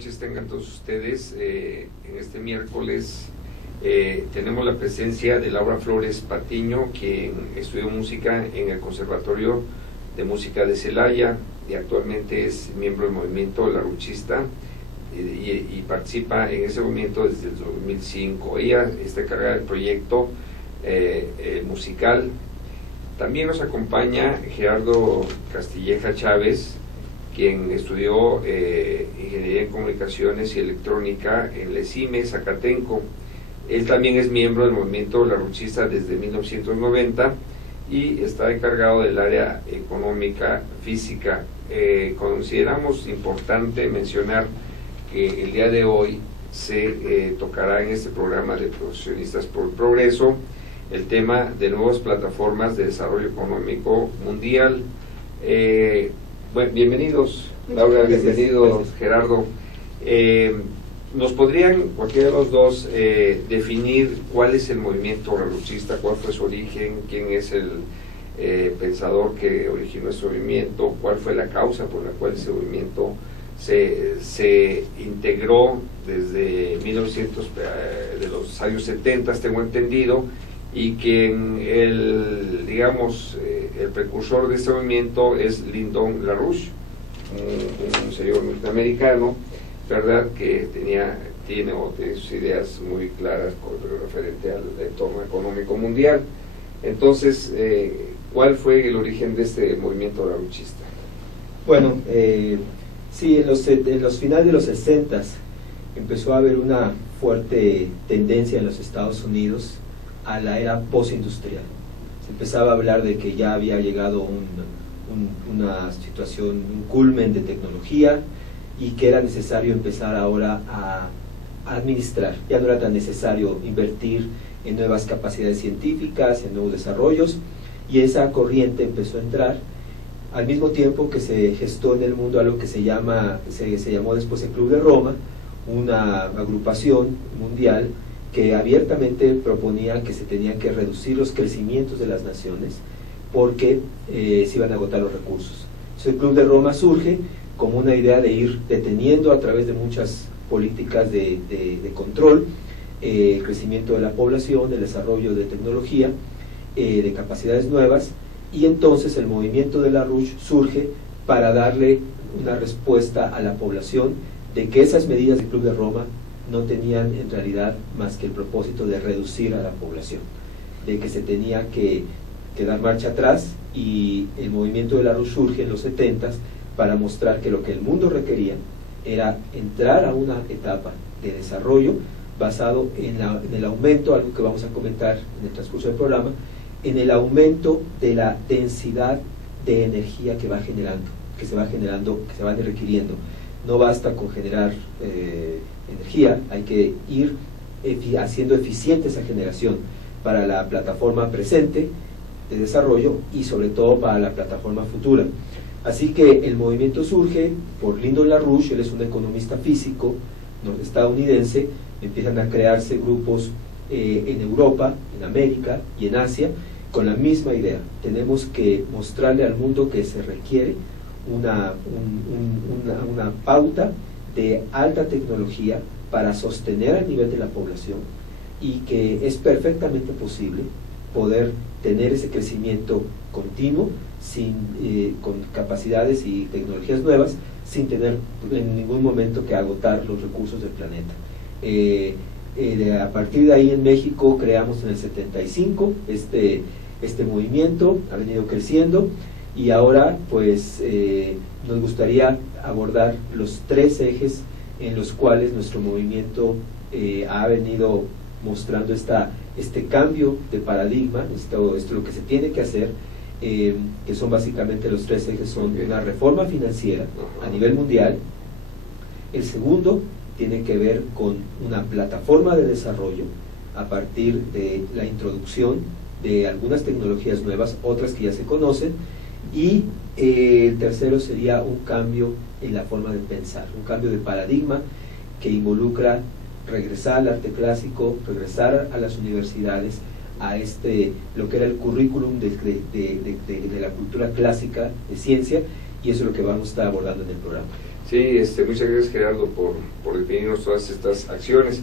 noches tengan todos ustedes. En este miércoles tenemos la presencia de Laura Flores Patiño, quien estudió música en el Conservatorio de Música de Celaya y actualmente es miembro del movimiento laruchista y participa en ese movimiento desde el 2005. Ella está encargada del proyecto musical. También nos acompaña Gerardo Castilleja Chávez, quien estudió Ingeniería en Comunicaciones y Electrónica en la ESIME, Zacatenco. Él también es miembro del movimiento laruchista desde 1990 y está encargado del área económica física. Consideramos importante mencionar que el día de hoy se tocará en este programa de Profesionistas por el Progreso el tema de nuevas plataformas de desarrollo económico mundial. Bueno, bienvenidos, Laura, bienvenidos, Gerardo. ¿Nos podrían, cualquiera de los dos, definir cuál es el movimiento laruchista, cuál fue su origen, quién es el pensador que originó ese movimiento, cuál fue la causa por la cual ese movimiento se integró desde 1900, de los años 70, tengo entendido, y que el precursor de este movimiento es Lyndon LaRouche, un señor norteamericano, verdad, que tiene sus ideas muy claras con referente al entorno económico mundial. Entonces, ¿cuál fue el origen de este movimiento laruchista? Bueno, sí, en los finales de los 60 empezó a haber una fuerte tendencia en los Estados Unidos a la era postindustrial. Se empezaba a hablar de que ya había llegado una situación, un culmen de tecnología, y que era necesario empezar ahora a administrar. Ya no era tan necesario invertir en nuevas capacidades científicas, en nuevos desarrollos, y esa corriente empezó a entrar al mismo tiempo que se gestó en el mundo algo que se llamó después el Club de Roma, una agrupación mundial que abiertamente proponía que se tenían que reducir los crecimientos de las naciones porque se iban a agotar los recursos. Entonces el Club de Roma surge como una idea de ir deteniendo a través de muchas políticas de control el crecimiento de la población, el desarrollo de tecnología, de capacidades nuevas, y entonces el movimiento de LaRouche surge para darle una respuesta a la población de que esas medidas del Club de Roma no tenían en realidad más que el propósito de reducir a la población, de que se tenía que dar marcha atrás, y el movimiento de LaRouche surge en los 70 para mostrar que lo que el mundo requería era entrar a una etapa de desarrollo basado en el aumento, algo que vamos a comentar en el transcurso del programa, en el aumento de la densidad de energía que se va requiriendo. No basta con generar energía, hay que ir haciendo eficiente esa generación para la plataforma presente de desarrollo y sobre todo para la plataforma futura. Así que el movimiento surge por Lyndon LaRouche. Él es un economista físico estadounidense. Empiezan a crearse grupos en Europa, en América y en Asia con la misma idea. Tenemos que mostrarle al mundo que se requiere una pauta de alta tecnología para sostener el nivel de la población, y que es perfectamente posible poder tener ese crecimiento continuo con capacidades y tecnologías nuevas, sin tener en ningún momento que agotar los recursos del planeta. A partir de ahí en México creamos en el 75 este movimiento, ha venido creciendo, y ahora pues nos gustaría abordar los 3 ejes en los cuales nuestro movimiento ha venido mostrando este cambio de paradigma. Esto es lo que se tiene que hacer, que son básicamente los 3 ejes. Son una reforma financiera a nivel mundial. El segundo tiene que ver con una plataforma de desarrollo a partir de la introducción de algunas tecnologías nuevas, otras que ya se conocen, y el tercero sería un cambio en la forma de pensar, un cambio de paradigma que involucra regresar al arte clásico, regresar a las universidades, a lo que era el currículum de la cultura clásica de ciencia, y eso es lo que vamos a estar abordando en el programa. Sí, muchas gracias, Gerardo, por definirnos todas estas acciones.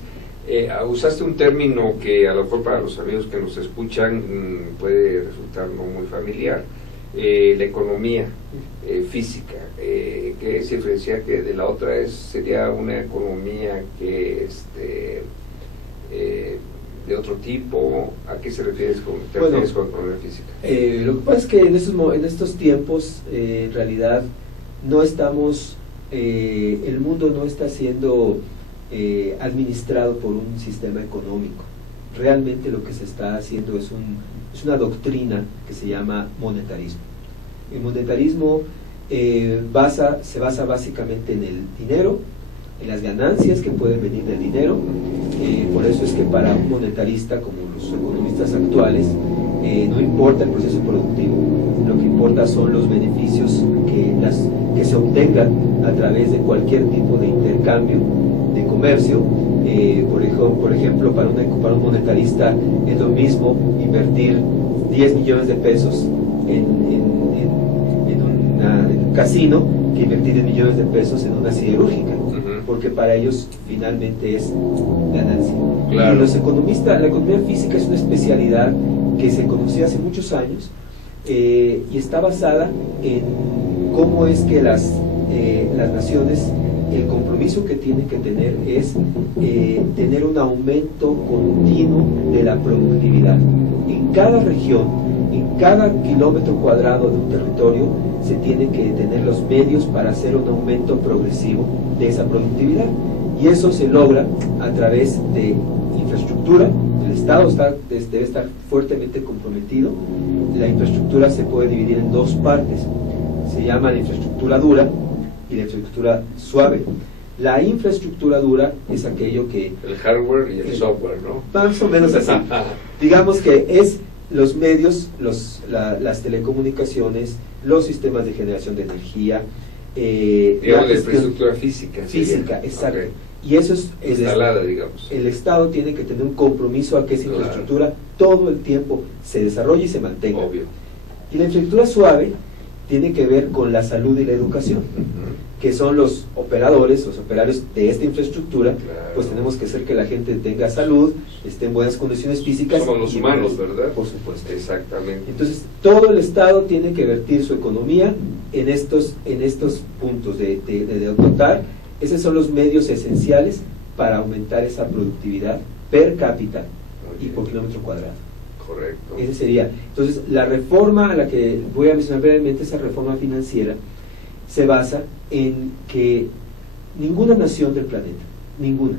Usaste un término que a lo mejor para los amigos que nos escuchan puede resultar no muy familiar, la economía física. ¿Qué se diferencia que de la otra? ¿Sería una economía que de otro tipo? ¿A qué se refieres con economía física? Lo que pasa es que en estos tiempos, en realidad, no estamos, el mundo no está siendo administrado por un sistema económico. Realmente lo que se está haciendo es una doctrina que se llama monetarismo. El monetarismo se basa básicamente en el dinero, en las ganancias que pueden venir del dinero. Por eso es que para un monetarista, como los economistas actuales, no importa el proceso productivo, lo que importa son los beneficios que se obtengan a través de cualquier tipo de intercambio, de comercio. Por ejemplo, para un monetarista es lo mismo invertir 10 millones de pesos en un casino que invertir 10 millones de pesos en una siderúrgica, porque para ellos finalmente es ganancia. Claro. Y los economistas, la economía física es una especialidad que se conocía hace muchos años y está basada en cómo es que las naciones, el compromiso que tienen que tener es tener un aumento continuo de la productividad. En cada región, en cada kilómetro cuadrado de un territorio, se tienen que tener los medios para hacer un aumento progresivo de esa productividad. Y eso se logra a través de infraestructura. El Estado debe estar fuertemente comprometido. La infraestructura se puede dividir en dos partes. Se llama la infraestructura dura y la infraestructura suave. La infraestructura dura es aquello que... El hardware y el software, ¿no? Más o menos así. Digamos que es los medios, las telecomunicaciones, los sistemas de generación de energía. La infraestructura física. Física, exacto. Okay. Y eso es instalada, digamos. El Estado tiene que tener un compromiso a que esa infraestructura todo el tiempo se desarrolle y se mantenga. Obvio. Y la infraestructura suave tiene que ver con la salud y la educación, que son los operadores de esta infraestructura. Claro. Pues tenemos que hacer que la gente tenga salud, esté en buenas condiciones físicas. Somos los humanos, ¿verdad? Por supuesto. Exactamente. Entonces, todo el Estado tiene que vertir su economía en estos puntos de dotar. Esos son los medios esenciales para aumentar esa productividad per cápita y por kilómetro cuadrado. Correcto. Ese sería. Entonces, la reforma a la que voy a mencionar brevemente, esa reforma financiera, se basa en que ninguna nación del planeta, ninguna,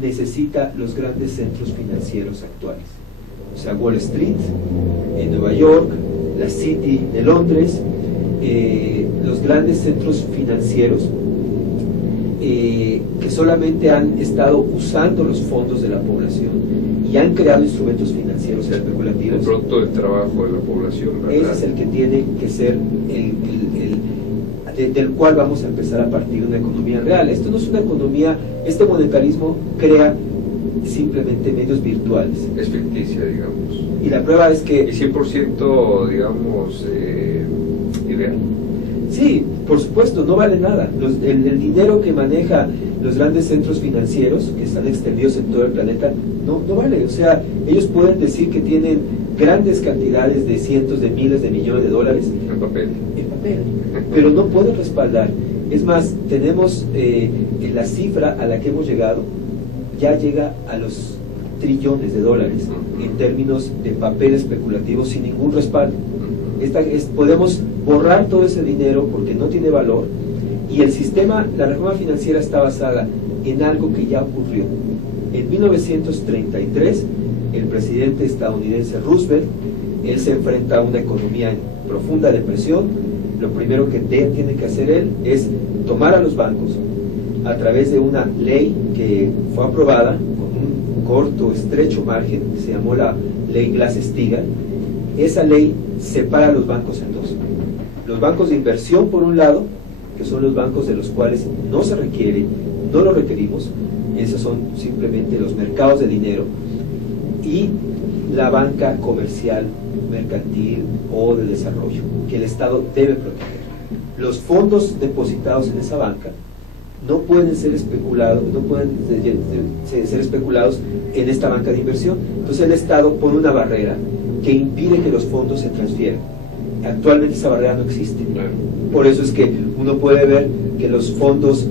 necesita los grandes centros financieros actuales. O sea, Wall Street, en Nueva York, la City de Londres, los grandes centros financieros que solamente han estado usando los fondos de la población y han creado instrumentos financieros especulativos. El producto del trabajo de la población, ¿verdad? Ese es el que tiene que ser del cual vamos a empezar a partir de una economía real. Esto no es una economía, este monetarismo crea simplemente medios virtuales. Es ficticia, digamos. Y la prueba es que... Y 100%, digamos, ideal. Sí, por supuesto, no vale nada. El dinero que maneja los grandes centros financieros, que están extendidos en todo el planeta, no vale. O sea, ellos pueden decir que tienen grandes cantidades de cientos de miles de millones de dólares En papel, pero no pueden respaldar. Es más, tenemos la cifra a la que hemos llegado, ya llega a los trillones de dólares en términos de papel especulativo sin ningún respaldo. Podemos borrar todo ese dinero porque no tiene valor, y el sistema, la reforma financiera está basada en algo que ya ocurrió. En 1933, el presidente estadounidense Roosevelt, él se enfrenta a una economía en profunda depresión. Lo primero que tiene que hacer él es tomar a los bancos a través de una ley que fue aprobada con un corto, estrecho margen, que se llamó la ley Glass-Steagall. Esa ley separa a los bancos en dos. Los bancos de inversión, por un lado, que son los bancos de los cuales no se requiere, no lo requerimos, esos son simplemente los mercados de dinero, y la banca comercial, mercantil o de desarrollo, que el Estado debe proteger. Los fondos depositados en esa banca no pueden ser especulados, no pueden ser especulados en esta banca de inversión. Entonces el Estado pone una barrera que impide que los fondos se transfieran. Actualmente esa barrera no existe. Por eso es que uno puede ver que los fondos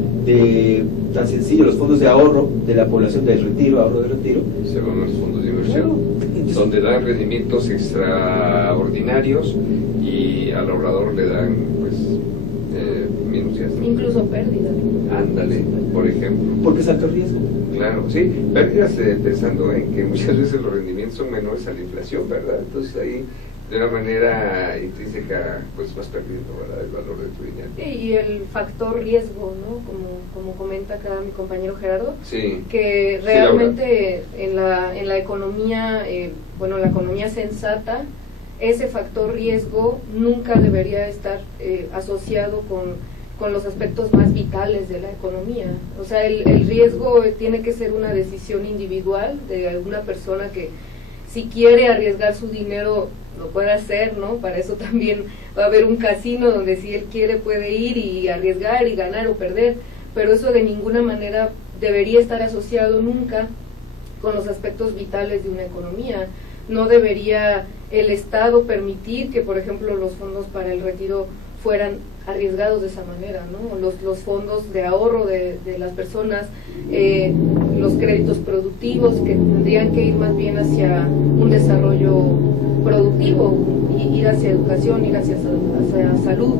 tan sencillo, los fondos de ahorro de la población del retiro, ahorro de retiro, se van a los fondos de inversión, entonces, donde dan rendimientos extraordinarios y al ahorrador le dan pues minucias, ¿no? Incluso pérdidas. Ándale, por ejemplo. Porque es alto riesgo. Claro, sí, pérdidas pensando en que muchas veces los rendimientos son menores a la inflación, ¿verdad? Entonces ahí de una manera intrínseca pues vas perdiendo, ¿verdad?, el valor de tu dinero. Y el factor riesgo, ¿no? Como comenta acá mi compañero Gerardo, sí, que realmente en la economía, la economía sensata, ese factor riesgo nunca debería estar asociado con los aspectos más vitales de la economía. O sea, el riesgo tiene que ser una decisión individual de alguna persona que, si quiere arriesgar su dinero, lo puede hacer, ¿no? Para eso también va a haber un casino donde si él quiere puede ir y arriesgar y ganar o perder, pero eso de ninguna manera debería estar asociado nunca con los aspectos vitales de una economía. No debería el Estado permitir que, por ejemplo, los fondos para el retiro fueran arriesgados de esa manera, ¿no? Los fondos de ahorro de las personas, los créditos productivos que tendrían que ir más bien hacia un desarrollo productivo, ir hacia educación, ir hacia salud.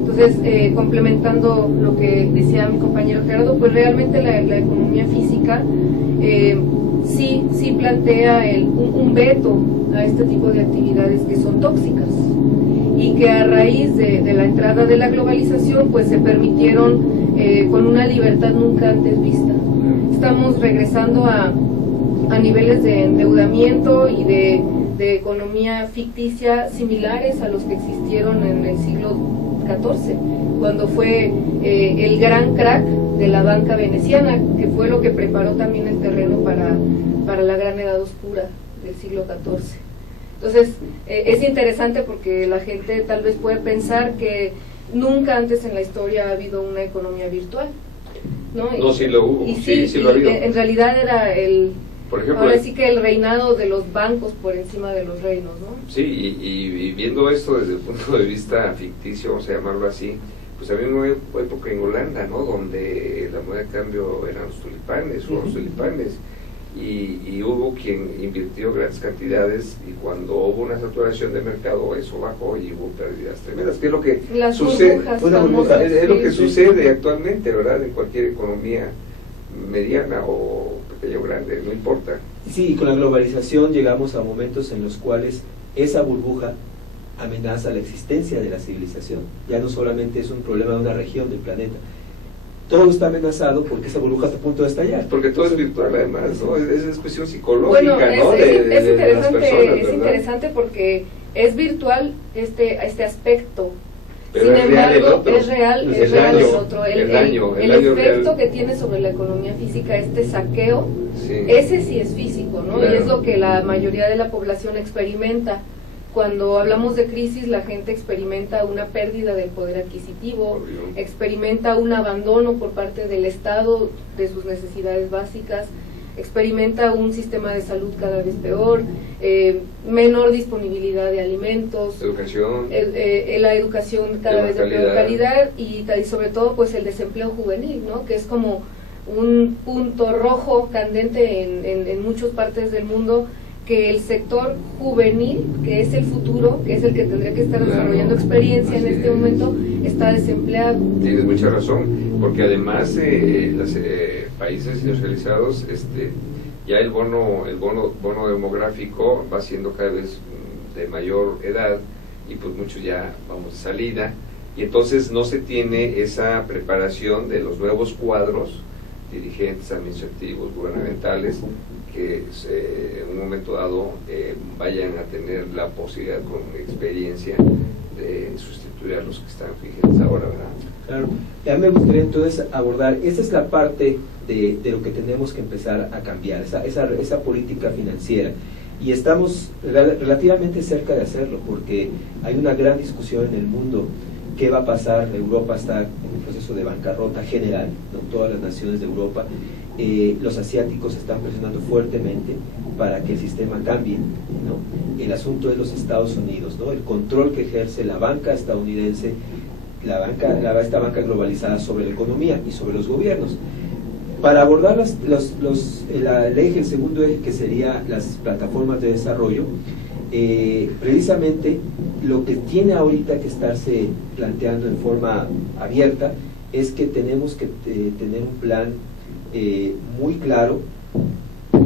Entonces, complementando lo que decía mi compañero Gerardo, pues realmente la economía física sí plantea un veto a este tipo de actividades que son tóxicas, y que a raíz de la entrada de la globalización pues se permitieron con una libertad nunca antes vista. Estamos regresando a niveles de endeudamiento y de economía ficticia similares a los que existieron en el siglo XIV, cuando fue el gran crack de la banca veneciana, que fue lo que preparó también el terreno para la gran edad oscura del siglo XIV. Entonces, es interesante porque la gente tal vez puede pensar que nunca antes en la historia ha habido una economía virtual, ¿no? No, sí lo hubo, y sí lo ha habido. En realidad era por ejemplo, ahora sí que el reinado de los bancos por encima de los reinos, ¿no? Sí, y viendo esto desde el punto de vista ficticio, vamos a llamarlo así, pues había una época en Holanda, ¿no?, donde la moneda de cambio eran los tulipanes, o los tulipanes, y hubo quien invirtió grandes cantidades, y cuando hubo una saturación de mercado eso bajó y hubo pérdidas tremendas, que es lo que las sucede, burbujas, es lo que sí, sucede actualmente, ¿verdad?, en cualquier economía mediana o pequeña o grande, no importa. Sí, y con la globalización llegamos a momentos en los cuales esa burbuja amenaza la existencia de la civilización. Ya no solamente es un problema de una región del planeta, todo está amenazado porque esa burbuja está a punto de estallar. Porque todo es virtual además, ¿no? Es cuestión psicológica, bueno, ¿no? Es las personas, es interesante porque es virtual este aspecto. Pero sin es embargo, real el otro. es real daño, el otro. El daño efecto real que tiene sobre la economía física, este saqueo, sí, ese sí es físico, ¿no? Claro. Y es lo que la mayoría de la población experimenta. Cuando hablamos de crisis, la gente experimenta una pérdida del poder adquisitivo, obvio, experimenta un abandono por parte del Estado de sus necesidades básicas, experimenta un sistema de salud cada vez peor, menor disponibilidad de alimentos, educación, la educación cada vez de peor calidad y sobre todo pues el desempleo juvenil, ¿no?, que es como un punto rojo candente en muchas partes del mundo, que el sector juvenil, que es el futuro, que es el que tendría que estar desarrollando experiencia en este momento, está desempleado. Tienes mucha razón, porque además los países industrializados, ya el bono demográfico va siendo cada vez de mayor edad y pues muchos ya vamos de salida, y entonces no se tiene esa preparación de los nuevos cuadros, dirigentes administrativos, gubernamentales, que en un momento dado vayan a tener la posibilidad con experiencia de sustituir a los que están vigentes ahora, ¿verdad? Claro, ya me gustaría entonces abordar, esa es la parte de lo que tenemos que empezar a cambiar, esa política financiera, y estamos relativamente cerca de hacerlo, porque hay una gran discusión en el mundo ¿Qué va a pasar? Europa está en un proceso de bancarrota general, ¿no? Todas las naciones de Europa. Los asiáticos están presionando fuertemente para que el sistema cambie, ¿no? El asunto es los Estados Unidos, ¿no? El control que ejerce la banca estadounidense, esta banca globalizada sobre la economía y sobre los gobiernos. Para abordar el segundo eje, que sería las plataformas de desarrollo, precisamente lo que tiene ahorita que estarse planteando en forma abierta es que tenemos que tener un plan muy claro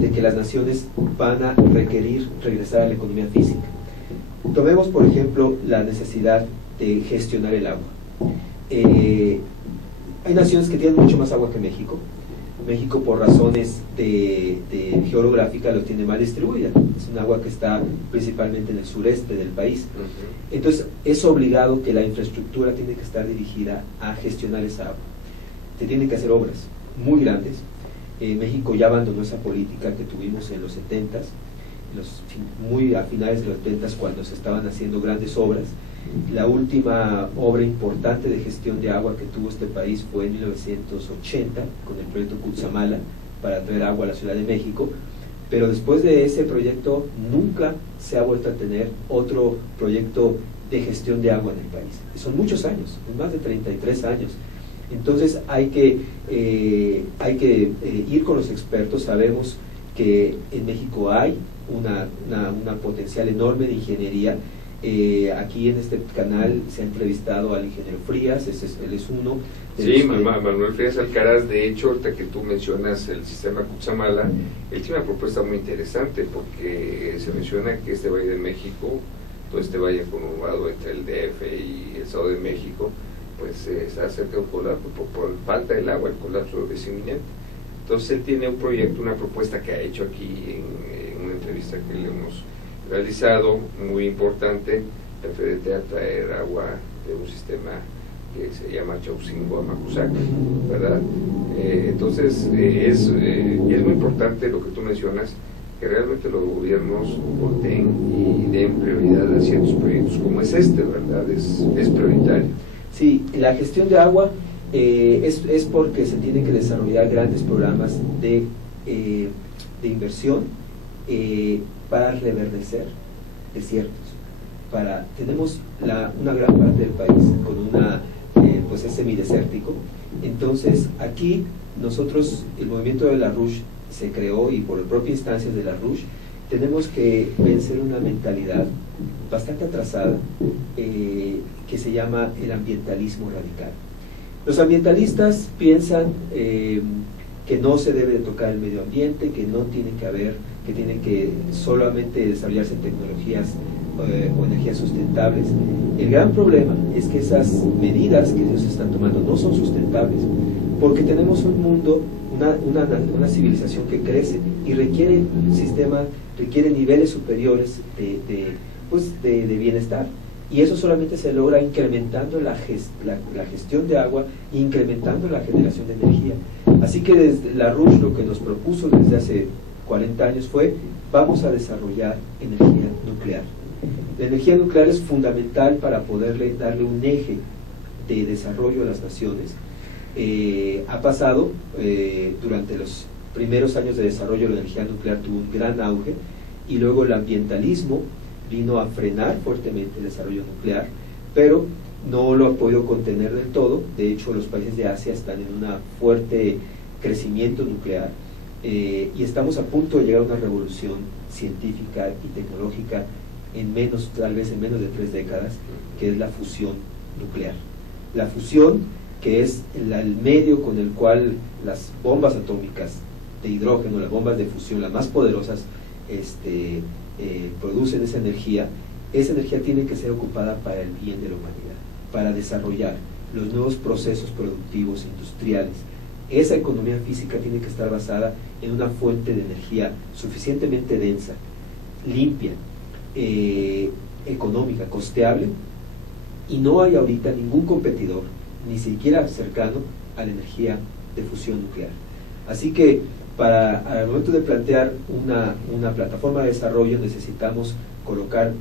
de que las naciones van a requerir regresar a la economía física. Tomemos, por ejemplo, la necesidad de gestionar el agua. Hay naciones que tienen mucho más agua que México. México, por razones de geográfica, lo tiene mal distribuida. Es un agua que está principalmente en el sureste del país. Entonces, es obligado que la infraestructura tiene que estar dirigida a gestionar esa agua. Se tienen que hacer obras muy grandes. México ya abandonó esa política que tuvimos en los 70s, muy a finales de los 70s, cuando se estaban haciendo grandes obras. La última obra importante de gestión de agua que tuvo este país fue en 1980 con el proyecto Cutzamala para traer agua a la Ciudad de México, pero después de ese proyecto nunca se ha vuelto a tener otro proyecto de gestión de agua en el país. Son muchos años, más de 33 años. Entonces hay que ir con los expertos. Sabemos que en México hay una potencial enorme de ingeniería. Aquí en este canal se ha entrevistado al ingeniero Frías, él es uno. Sí, Manuel Frías Alcaraz. De hecho, ahorita que tú mencionas el sistema Cutzamala, él tiene una propuesta muy interesante, porque se menciona que este Valle de México, todo este valle conurbado entre el DF y el Estado de México, pues está cerca de un colapso por falta del agua. El colapso es inminente. Entonces él tiene un proyecto, una propuesta que ha hecho aquí en una entrevista que le hemos realizado, muy importante, referente a traer agua de un sistema que se llama Chaucingo-Amacuzac, ¿verdad? Entonces es muy importante lo que tú mencionas, que realmente los gobiernos volteen y den prioridad a ciertos proyectos como es este, ¿verdad? Es prioritario. Sí, la gestión de agua es porque se tienen que desarrollar grandes programas de inversión para reverdecer desiertos. Tenemos una gran parte del país con pues es semidesértico. Entonces aquí nosotros, el movimiento de la RUSH se creó, y por propias instancias de la RUSH tenemos que vencer una mentalidad bastante atrasada que se llama el ambientalismo radical. Los ambientalistas piensan que no se debe tocar el medio ambiente, que no tiene que haber, que tienen que solamente desarrollarse tecnologías o energías sustentables. El gran problema es que esas medidas que ellos están tomando no son sustentables, porque tenemos un mundo, una civilización que crece y requiere niveles superiores de bienestar, y eso solamente se logra incrementando la gestión de agua, incrementando la generación de energía. Así que desde la RUSH lo que nos propuso desde hace 40 años fue: vamos a desarrollar energía nuclear. La energía nuclear es fundamental para poderle darle un eje de desarrollo a las naciones. Ha pasado, durante los primeros años de desarrollo, la energía nuclear tuvo un gran auge, y luego el ambientalismo vino a frenar fuertemente el desarrollo nuclear, pero no lo ha podido contener del todo. De hecho, los países de Asia están en un fuerte crecimiento nuclear, y estamos a punto de llegar a una revolución científica y tecnológica tal vez en menos de 3 décadas, que es la fusión nuclear. La fusión, que es el medio con el cual las bombas atómicas de hidrógeno, las bombas de fusión, las más poderosas, producen esa energía tiene que ser ocupada para el bien de la humanidad, para desarrollar los nuevos procesos productivos industriales. Esa economía física tiene que estar basada en una fuente de energía suficientemente densa, limpia, económica, costeable, y no hay ahorita ningún competidor, ni siquiera cercano a la energía de fusión nuclear. Así que al momento de plantear una plataforma de desarrollo, necesitamos colocar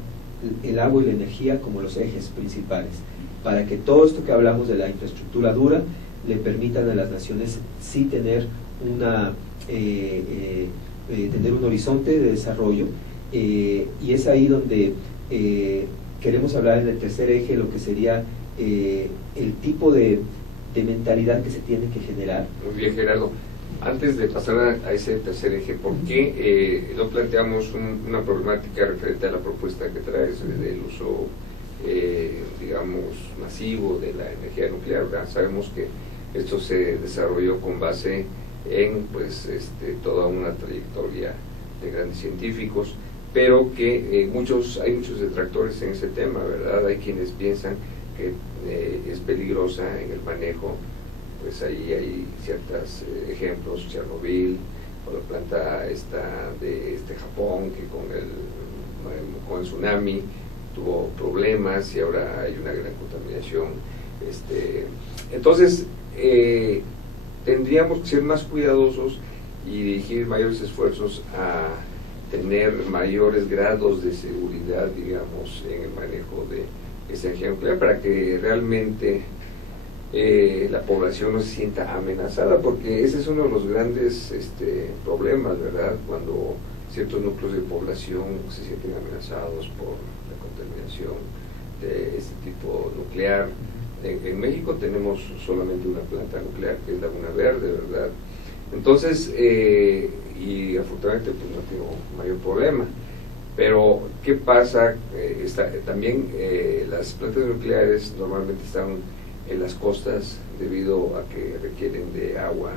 el agua y la energía como los ejes principales. para que todo esto que hablamos de la infraestructura dura le permitan a las naciones sí tener tener un horizonte de desarrollo, y es ahí donde queremos hablar en el tercer eje lo que sería el tipo de mentalidad que se tiene que generar. Muy bien, Gerardo. Antes de pasar a ese tercer eje, ¿por qué no planteamos una problemática referente a la propuesta que traes del uso, digamos, masivo de la energía nuclear? ¿Verdad? Sabemos que esto se desarrolló con base en toda una trayectoria de grandes científicos, pero que hay muchos detractores en ese tema, ¿verdad? Hay quienes piensan que es peligrosa en el manejo. Pues ahí hay ciertos ejemplos, Chernobyl, o la planta esta de Japón, que con el tsunami tuvo problemas y ahora hay una gran contaminación. Entonces, tendríamos que ser más cuidadosos y dirigir mayores esfuerzos a tener mayores grados de seguridad, digamos, en el manejo de esa energía nuclear, para que realmente la población no se sienta amenazada, porque ese es uno de los grandes problemas, ¿verdad? Cuando ciertos núcleos de población se sienten amenazados por la contaminación de este tipo nuclear. En México tenemos solamente una planta nuclear, que es Laguna Verde, ¿verdad? Entonces, y afortunadamente pues no tengo mayor problema. Pero, ¿qué pasa? También las plantas nucleares normalmente están en las costas debido a que requieren de agua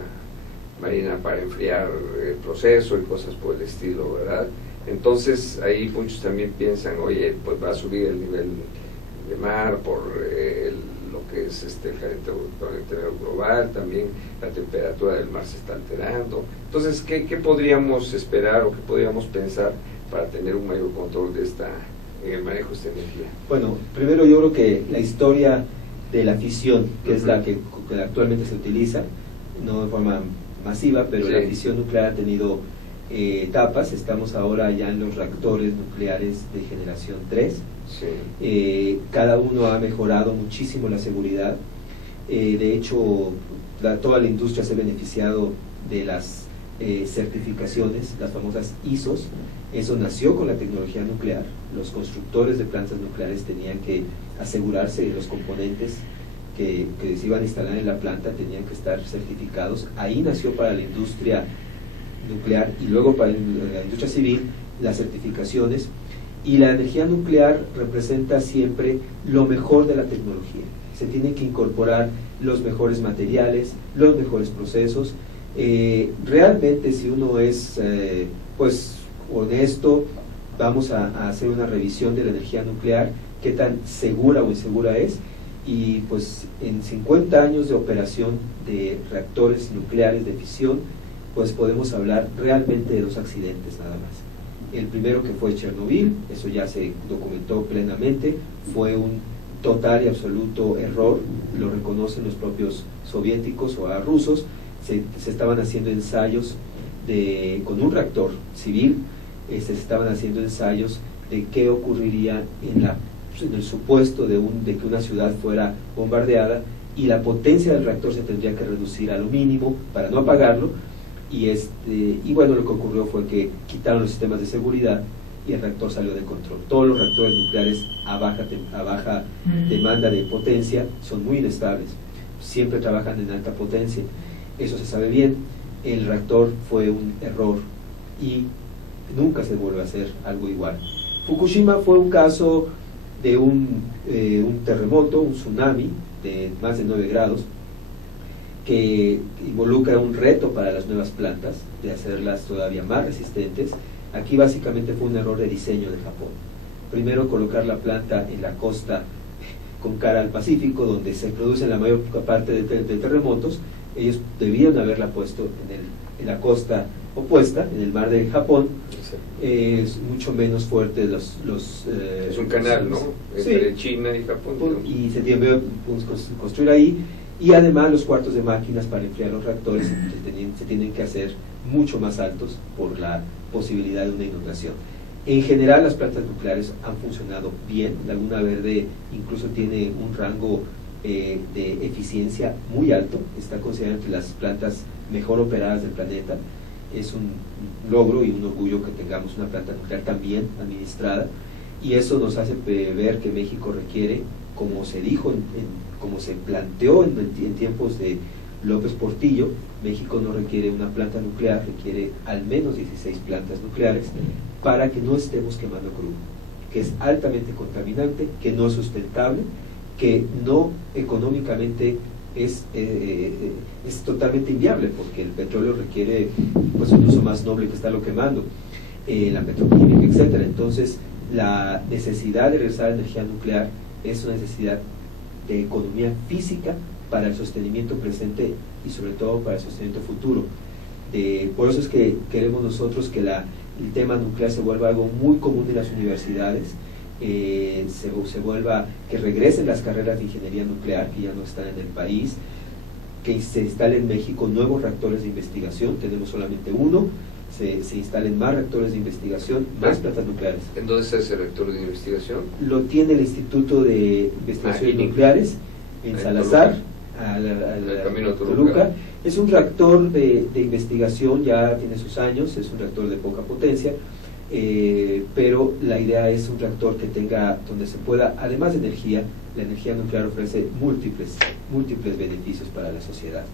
marina para enfriar el proceso y cosas por el estilo, ¿verdad? Entonces ahí muchos también piensan, oye, pues va a subir el nivel de mar por lo que es el calentamiento global, también la temperatura del mar se está alterando. Entonces, ¿qué podríamos esperar o qué podríamos pensar para tener un mayor control de el manejo de esta energía? Bueno, primero yo creo que la historia de la fisión, que es la que actualmente se utiliza, no de forma masiva, pero sí, la fisión nuclear ha tenido etapas. Estamos ahora ya en los reactores nucleares de generación 3. Sí. Cada uno ha mejorado muchísimo la seguridad. De hecho, toda la industria se ha beneficiado de las certificaciones, las famosas ISOs. Eso nació con la tecnología nuclear. Los constructores de plantas nucleares tenían que asegurarse de los componentes que se iban a instalar en la planta, tenían que estar certificados. Ahí nació para la industria nuclear y luego para la industria civil las certificaciones. Y la energía nuclear representa siempre lo mejor de la tecnología. Se tienen que incorporar los mejores materiales, los mejores procesos. Realmente, si uno es honesto, vamos a hacer una revisión de la energía nuclear, qué tan segura o insegura es, y pues en 50 años de operación de reactores nucleares de fisión, pues podemos hablar realmente de 2 accidentes nada más. El primero, que fue Chernobyl, eso ya se documentó plenamente, fue un total y absoluto error, lo reconocen los propios soviéticos o rusos. Se estaban haciendo ensayos con un reactor civil, se estaban haciendo ensayos de qué ocurriría en el supuesto de que una ciudad fuera bombardeada, y la potencia del reactor se tendría que reducir a lo mínimo para no apagarlo. Y bueno, lo que ocurrió fue que quitaron los sistemas de seguridad y el reactor salió de control. Todos los reactores nucleares a baja demanda de potencia son muy inestables, siempre trabajan en alta potencia, eso se sabe bien. El reactor fue un error y nunca se vuelve a hacer algo igual. Fukushima fue un caso de un terremoto, un tsunami de más de 9 grados, que involucra un reto para las nuevas plantas, de hacerlas todavía más resistentes. Aquí básicamente fue un error de diseño de Japón. Primero, colocar la planta en la costa con cara al Pacífico, donde se producen la mayor parte de terremotos. Ellos debían haberla puesto en la costa opuesta, en el mar de Japón. Sí. Es mucho menos fuerte es un canal, ¿no? Entre China y Japón. Y se tiene que construir ahí. Y además los cuartos de máquinas para enfriar los reactores se tienen que hacer mucho más altos por la posibilidad de una inundación. En general las plantas nucleares han funcionado bien. Laguna Verde incluso tiene un rango de eficiencia muy alto, está considerada entre las plantas mejor operadas del planeta. Es un logro y un orgullo que tengamos una planta nuclear tan bien administrada, y eso nos hace ver que México requiere, como se dijo, como se planteó en tiempos de López Portillo, México no requiere una planta nuclear, requiere al menos 16 plantas nucleares para que no estemos quemando crudo, que es altamente contaminante, que no es sustentable, que no económicamente es totalmente inviable, porque el petróleo requiere pues un uso más noble que estarlo quemando, la petroquímica, etcétera. Entonces la necesidad de regresar a la energía nuclear es una necesidad de economía física para el sostenimiento presente y sobre todo para el sostenimiento futuro. Por eso es que queremos nosotros que el tema nuclear se vuelva algo muy común en las universidades, se vuelva, que regresen las carreras de ingeniería nuclear que ya no están en el país, que se instalen en México nuevos reactores de investigación. Tenemos solamente uno, se instalen más reactores de investigación, más plantas nucleares. ¿En dónde está ese reactor de investigación? Lo tiene el Instituto de Investigaciones Nucleares en Salazar, al camino a Toluca. Es un reactor de investigación, ya tiene sus años, es un reactor de poca potencia, pero la idea es un reactor que tenga, donde se pueda, además de energía, la energía nuclear ofrece múltiples beneficios para la sociedad.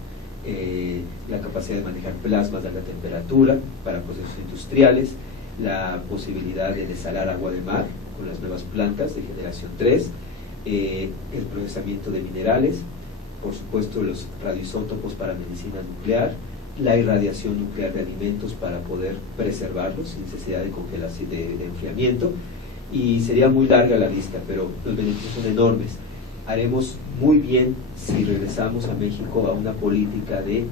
La capacidad de manejar plasmas de alta temperatura para procesos industriales, la posibilidad de desalar agua de mar con las nuevas plantas de generación 3, el procesamiento de minerales, por supuesto los radioisótopos para medicina nuclear, la irradiación nuclear de alimentos para poder preservarlos sin necesidad de congelación, de enfriamiento, y sería muy larga la lista, pero los beneficios son enormes. Haremos muy bien si regresamos a México a una política de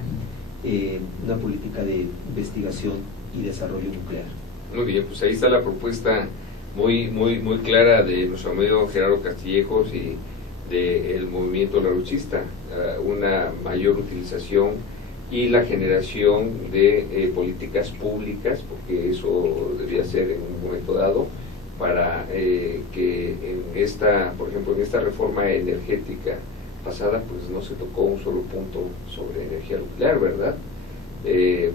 investigación y desarrollo nuclear. Muy bien, pues ahí está la propuesta muy clara de nuestro amigo Gerardo Castillejos y del movimiento larouchista, una mayor utilización y la generación de políticas públicas, porque eso debería ser en un momento dado, para que por ejemplo, en esta reforma energética pasada, pues no se tocó un solo punto sobre energía nuclear, ¿verdad?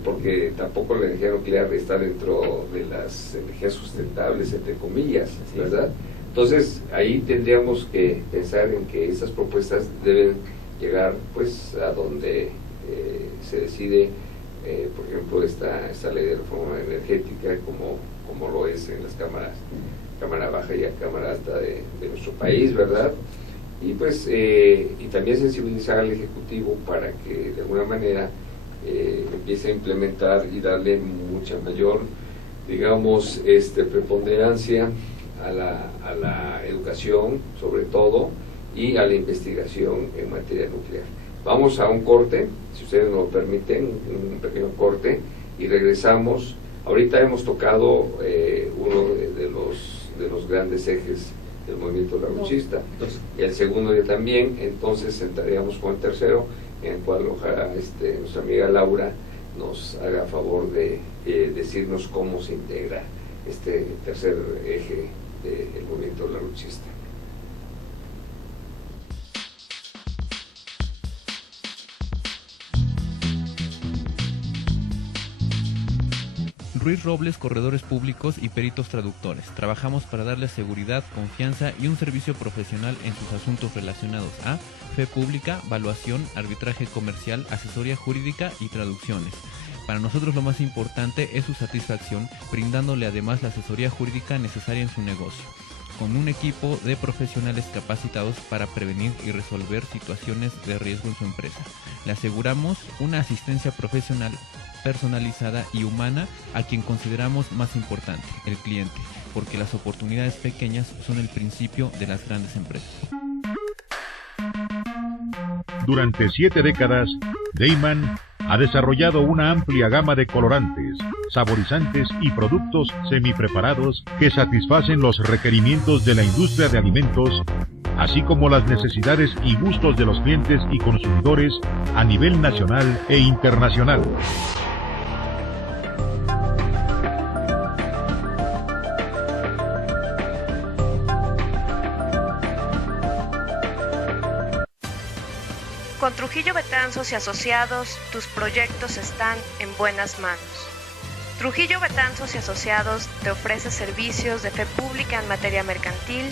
Porque tampoco la energía nuclear está dentro de las energías sustentables, entre comillas, ¿verdad? Entonces ahí tendríamos que pensar en que estas propuestas deben llegar pues a donde se decide, por ejemplo, esta ley de reforma energética, como lo es en las cámara baja y la cámara alta de nuestro país, ¿verdad? Y pues y también sensibilizar al Ejecutivo para que de alguna manera empiece a implementar y darle mucha mayor, digamos, preponderancia a la educación, sobre todo, y a la investigación en materia nuclear. Vamos a un corte, si ustedes nos lo permiten, un pequeño corte, y regresamos. Ahorita hemos tocado uno de los grandes ejes del movimiento larouchista, y el segundo ya también. Entonces entraríamos con el tercero, en el cual ojalá nuestra amiga Laura nos haga favor de decirnos cómo se integra este tercer eje del movimiento larouchista. Ruiz Robles, corredores públicos y peritos traductores. Trabajamos para darles seguridad, confianza y un servicio profesional en sus asuntos relacionados a fe pública, valuación, arbitraje comercial, asesoría jurídica y traducciones. Para nosotros lo más importante es su satisfacción, brindándole además la asesoría jurídica necesaria en su negocio, con un equipo de profesionales capacitados para prevenir y resolver situaciones de riesgo en su empresa. Le aseguramos una asistencia profesional personalizada y humana a quien consideramos más importante, el cliente, porque las oportunidades pequeñas son el principio de las grandes empresas. Durante 7 décadas, Deiman ha desarrollado una amplia gama de colorantes, saborizantes y productos semipreparados que satisfacen los requerimientos de la industria de alimentos, así como las necesidades y gustos de los clientes y consumidores a nivel nacional e internacional. Con Trujillo Betanzos y Asociados, tus proyectos están en buenas manos. Trujillo Betanzos y Asociados te ofrece servicios de fe pública en materia mercantil,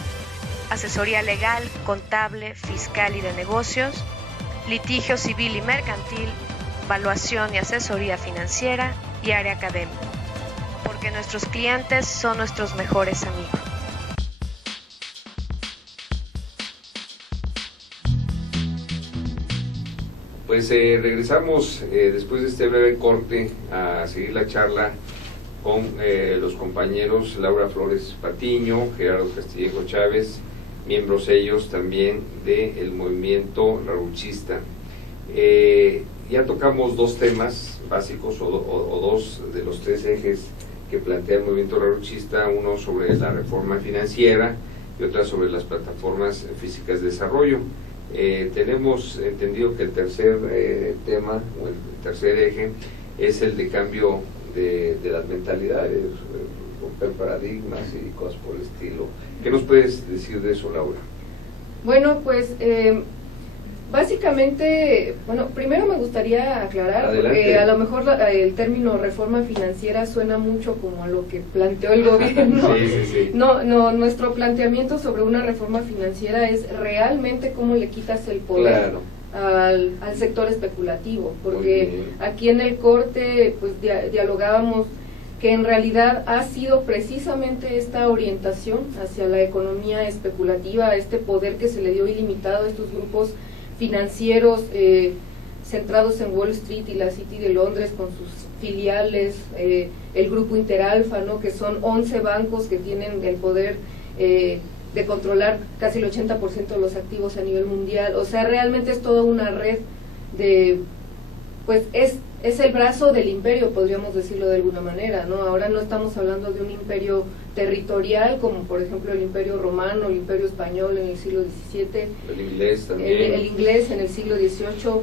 asesoría legal, contable, fiscal y de negocios, litigio civil y mercantil, valuación y asesoría financiera y área académica, porque nuestros clientes son nuestros mejores amigos. Pues regresamos después de este breve corte a seguir la charla con los compañeros Laura Flores Patiño, Gerardo Castillejo Chávez, miembros ellos también del movimiento raruchista. Ya tocamos dos temas básicos o dos de los tres ejes que plantea el movimiento raruchista, uno sobre la reforma financiera y otra sobre las plataformas físicas de desarrollo. Tenemos entendido que el tercer tema o el tercer eje es el de cambio de las mentalidades, romper paradigmas y cosas por el estilo. ¿Qué nos puedes decir de eso, Laura? Bueno, pues básicamente, primero me gustaría aclarar, Adelante. porque a lo mejor el término reforma financiera suena mucho como a lo que planteó el gobierno. Sí. No, nuestro planteamiento sobre una reforma financiera es realmente cómo le quitas el poder al sector especulativo, porque aquí en el corte pues dialogábamos que en realidad ha sido precisamente esta orientación hacia la economía especulativa, este poder que se le dio ilimitado a estos grupos financieros centrados en Wall Street y la City de Londres con sus filiales, el grupo Interalfa, ¿no?, que son 11 bancos que tienen el poder de controlar casi el 80% de los activos a nivel mundial. O sea, realmente es toda una red de, pues es el brazo del imperio, podríamos decirlo de alguna manera, ¿no? Ahora no estamos hablando de un imperio territorial como por ejemplo el imperio romano, el imperio español en el siglo XVII, el inglés también, el inglés en el siglo XVIII,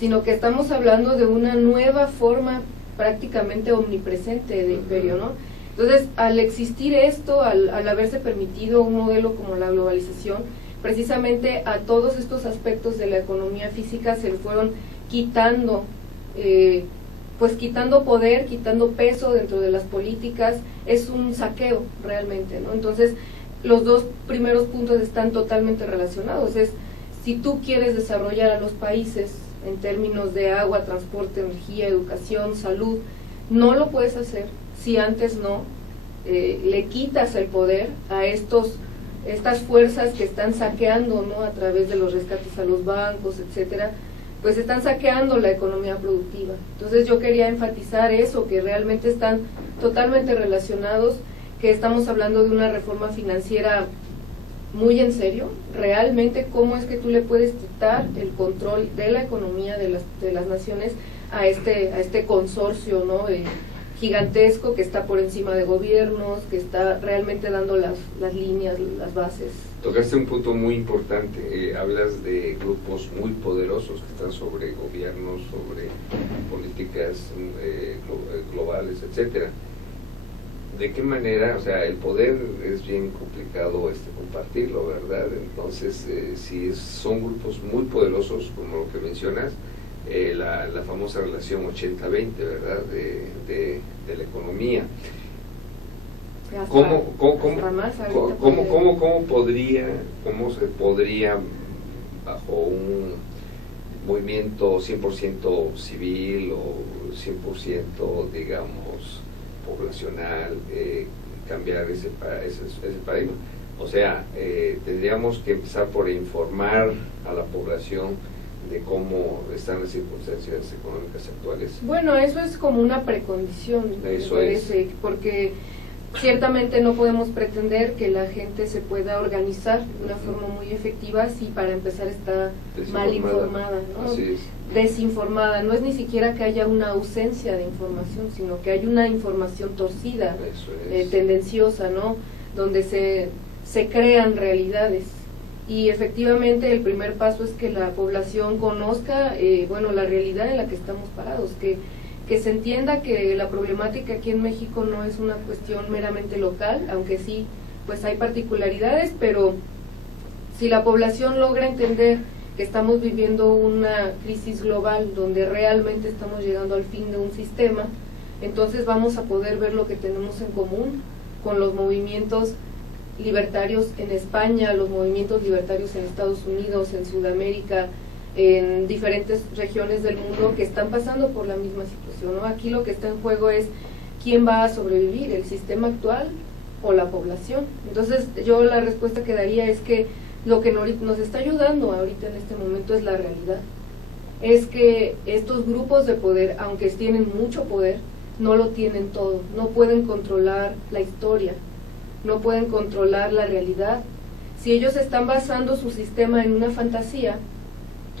sino que estamos hablando de una nueva forma prácticamente omnipresente de imperio, ¿no? Entonces, al existir esto, al haberse permitido un modelo como la globalización, precisamente a todos estos aspectos de la economía física se le fueron quitando quitando poder, quitando peso dentro de las políticas. Es un saqueo realmente, ¿no? Entonces los dos primeros puntos están totalmente relacionados. Es, si tú quieres desarrollar a los países en términos de agua, transporte, energía, educación, salud, no lo puedes hacer si antes no le quitas el poder a estas fuerzas que están saqueando, ¿no?, a través de los rescates a los bancos, etcétera, pues están saqueando la economía productiva. Entonces yo quería enfatizar eso, que realmente están totalmente relacionados, que estamos hablando de una reforma financiera muy en serio. Realmente, ¿cómo es que tú le puedes quitar el control de la economía de las naciones a este consorcio, ¿no?, gigantesco que está por encima de gobiernos, que está realmente dando las líneas, las bases? Tocaste un punto muy importante, hablas de grupos muy poderosos que están sobre gobiernos, sobre políticas globales, etcétera. ¿De qué manera? O sea, el poder es bien complicado compartirlo, ¿verdad? Entonces, si son grupos muy poderosos, como lo que mencionas, la famosa relación 80-20, ¿verdad?, de la economía. ¿Cómo se podría, bajo un movimiento 100% civil o 100%, digamos, poblacional, cambiar ese paradigma? O sea, tendríamos que empezar por informar a la población de cómo están las circunstancias económicas actuales. Bueno, eso es como una precondición, me parece, porque ciertamente no podemos pretender que la gente se pueda organizar de una forma muy efectiva si para empezar está mal informada, ¿no? Así es. Desinformada. No es ni siquiera que haya una ausencia de información, sino que hay una información torcida, tendenciosa, ¿no?, donde se crean realidades. Y efectivamente el primer paso es que la población conozca la realidad en la que estamos parados, que se entienda que la problemática aquí en México no es una cuestión meramente local, aunque sí pues hay particularidades, pero si la población logra entender que estamos viviendo una crisis global donde realmente estamos llegando al fin de un sistema, entonces vamos a poder ver lo que tenemos en común con los movimientos libertarios en España, los movimientos libertarios en Estados Unidos, en Sudamérica, en diferentes regiones del mundo que están pasando por la misma situación, ¿no? Aquí lo que está en juego es quién va a sobrevivir, el sistema actual o la población. Entonces yo la respuesta que daría es que lo que nos está ayudando ahorita en este momento es la realidad. Es que estos grupos de poder, aunque tienen mucho poder, no lo tienen todo, no pueden controlar la historia, no pueden controlar la realidad. Si ellos están basando su sistema en una fantasía,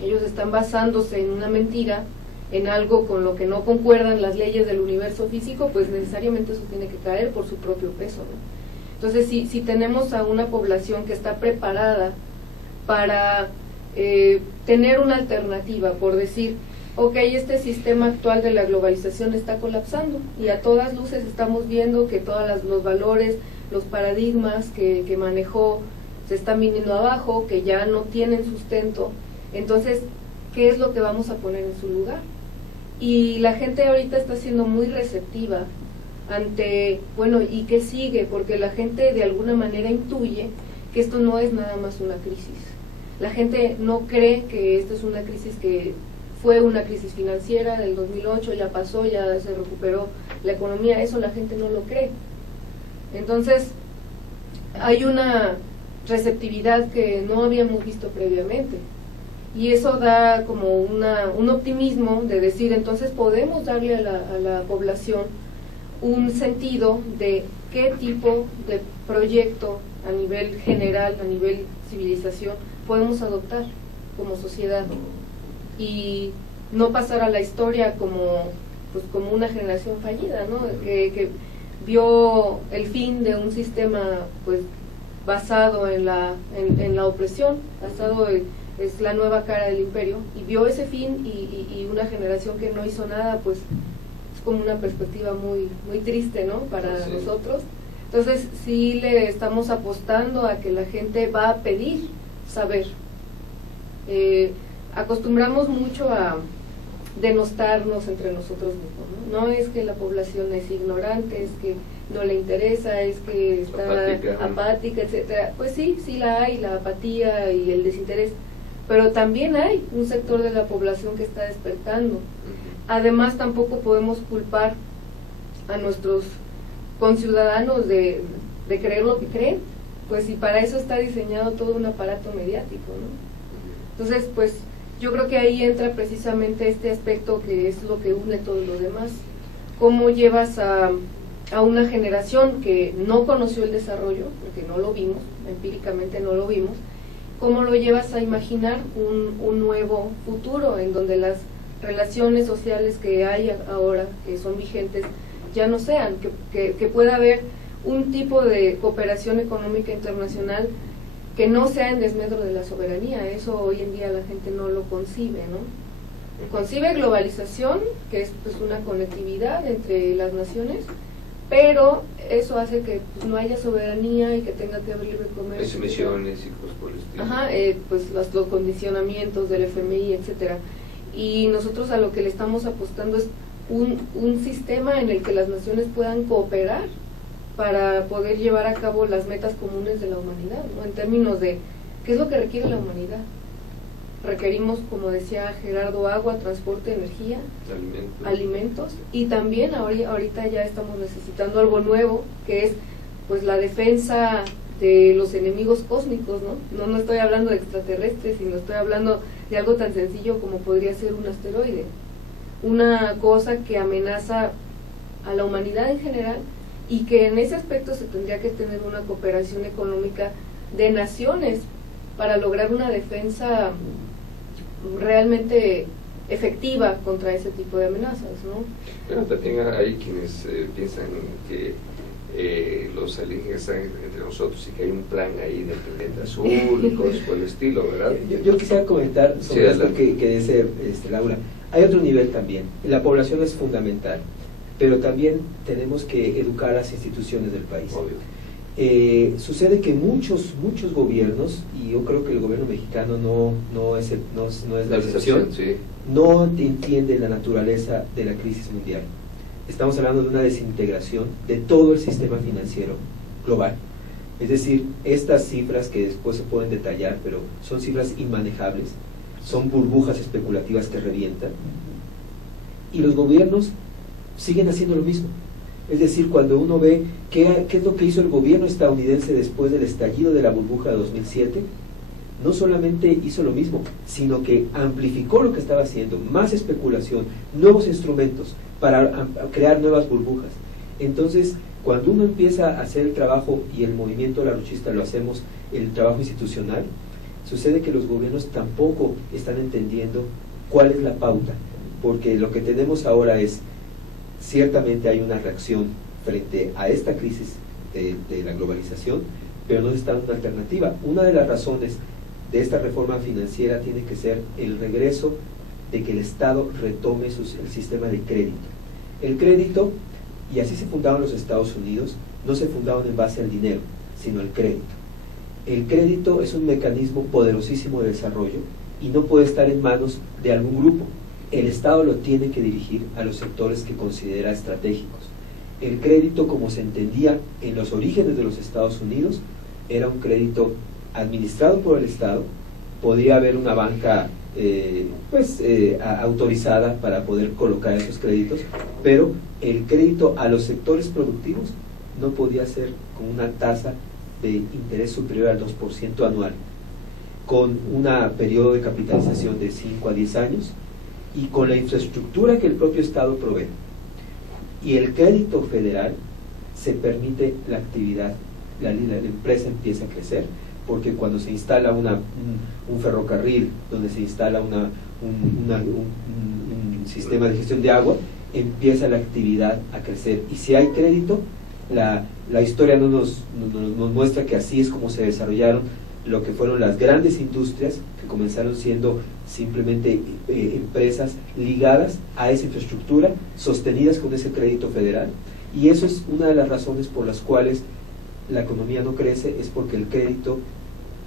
ellos están basándose en una mentira, en algo con lo que no concuerdan las leyes del universo físico, pues necesariamente eso tiene que caer por su propio peso, ¿no? Entonces, si tenemos a una población que está preparada para tener una alternativa, por decir, ok, este sistema actual de la globalización está colapsando y a todas luces estamos viendo que todos los valores, los paradigmas que manejó se están viniendo abajo, que ya no tienen sustento. Entonces, ¿qué es lo que vamos a poner en su lugar? Y la gente ahorita está siendo muy receptiva ante, bueno, ¿y qué sigue? Porque la gente de alguna manera intuye que esto no es nada más una crisis. La gente no cree que esto es una crisis que fue una crisis financiera del 2008, ya pasó, ya se recuperó la economía, eso la gente no lo cree. Entonces, hay una receptividad que no habíamos visto previamente. Y eso da como un optimismo de decir, entonces podemos darle a la población un sentido de qué tipo de proyecto a nivel general, a nivel civilización, podemos adoptar como sociedad y no pasar a la historia como una generación fallida, ¿no? Que vio el fin de un sistema pues basado en la opresión, basado es la nueva cara del imperio, y vio ese fin y una generación que no hizo nada, pues es como una perspectiva muy, muy triste, ¿no? Para sí. nosotros. Entonces sí le estamos apostando a que la gente va a pedir saber. Acostumbramos mucho a denostarnos entre nosotros mismos, ¿no? No es que la población es ignorante, es que no le interesa, es que está apática, etcétera. Pues sí, sí la hay, la apatía y el desinterés, pero también hay un sector de la población que está despertando. Además, tampoco podemos culpar a nuestros conciudadanos de creer lo que creen, pues y para eso está diseñado todo un aparato mediático, ¿no? Entonces, pues yo creo que ahí entra precisamente este aspecto que es lo que une todo lo demás. ¿Cómo llevas a una generación que no conoció el desarrollo, porque no lo vimos, empíricamente no lo vimos, cómo lo llevas a imaginar un nuevo futuro en donde las relaciones sociales que hay ahora, que son vigentes, ya no sean, que pueda haber un tipo de cooperación económica internacional que no sea en desmedro de la soberanía? Eso hoy en día la gente no lo concibe, ¿no? Concibe globalización, que es pues una conectividad entre las naciones, pero eso hace que pues, no haya soberanía y que tenga que haber libre comercio. Hay emisiones y cosas por el estilo. Ajá, pues los condicionamientos del FMI, etcétera. Y nosotros a lo que le estamos apostando es un sistema en el que las naciones puedan cooperar para poder llevar a cabo las metas comunes de la humanidad, ¿no? En términos de qué es lo que requiere la humanidad. Requerimos, como decía Gerardo, agua, transporte, energía, alimentos, y también ahorita ya estamos necesitando algo nuevo, que es pues la defensa de los enemigos cósmicos, ¿no? No estoy hablando de extraterrestres, sino estoy hablando de algo tan sencillo como podría ser un asteroide, una cosa que amenaza a la humanidad en general, y que en ese aspecto se tendría que tener una cooperación económica de naciones para lograr una defensa realmente efectiva contra ese tipo de amenazas, ¿no? Pero también hay quienes piensan que los alienígenas están entre nosotros y que hay un plan ahí del planeta azul y cosas por el estilo, ¿verdad? Yo quisiera comentar sobre esto que dice Laura. Hay otro nivel también. La población es fundamental, pero también tenemos que educar a las instituciones del país. Obvio. Sucede que muchos gobiernos, y yo creo que el gobierno mexicano no es la excepción, sí. no entiende la naturaleza de la crisis mundial. Estamos hablando de una desintegración de todo el sistema financiero global. Es decir, estas cifras que después se pueden detallar, pero son cifras inmanejables, son burbujas especulativas que revientan, y los gobiernos siguen haciendo lo mismo. Es decir, cuando uno ve qué es lo que hizo el gobierno estadounidense después del estallido de la burbuja de 2007, no solamente hizo lo mismo, sino que amplificó lo que estaba haciendo, más especulación, nuevos instrumentos para crear nuevas burbujas. Entonces, cuando uno empieza a hacer el trabajo, y el movimiento larouchista lo hacemos, el trabajo institucional, sucede que los gobiernos tampoco están entendiendo cuál es la pauta, porque lo que tenemos ahora es, ciertamente hay una reacción frente a esta crisis de la globalización, pero no se está dando una alternativa. Una de las razones de esta reforma financiera tiene que ser el regreso de que el Estado retome el sistema de crédito. El crédito, y así se fundaron los Estados Unidos, no se fundaron en base al dinero, sino al crédito. El crédito es un mecanismo poderosísimo de desarrollo y no puede estar en manos de algún grupo. El Estado lo tiene que dirigir a los sectores que considera estratégicos. El crédito, como se entendía en los orígenes de los Estados Unidos, era un crédito administrado por el Estado. Podría haber una banca autorizada para poder colocar esos créditos, pero el crédito a los sectores productivos no podía ser con una tasa de interés superior al 2% anual, con un periodo de capitalización de 5 a 10 años y con la infraestructura que el propio Estado provee. Y el crédito federal se permite la actividad, la empresa empieza a crecer, porque cuando se instala un ferrocarril, donde se instala un sistema de gestión de agua, empieza la actividad a crecer. Y si hay crédito, la historia nos muestra que así es como se desarrollaron lo que fueron las grandes industrias, que comenzaron siendo simplemente empresas ligadas a esa infraestructura, sostenidas con ese crédito federal. Y eso es una de las razones por las cuales la economía no crece, es porque el crédito,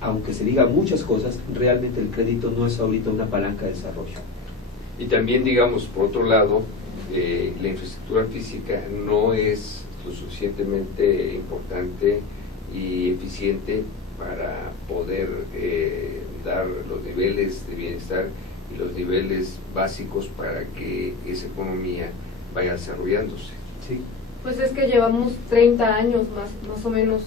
aunque se diga muchas cosas, realmente el crédito no es ahorita una palanca de desarrollo. Y también, digamos, por otro lado, la infraestructura física no es lo suficientemente importante y eficiente para poder dar los niveles de bienestar y los niveles básicos para que esa economía vaya desarrollándose. Sí. Pues es que llevamos 30 años más o menos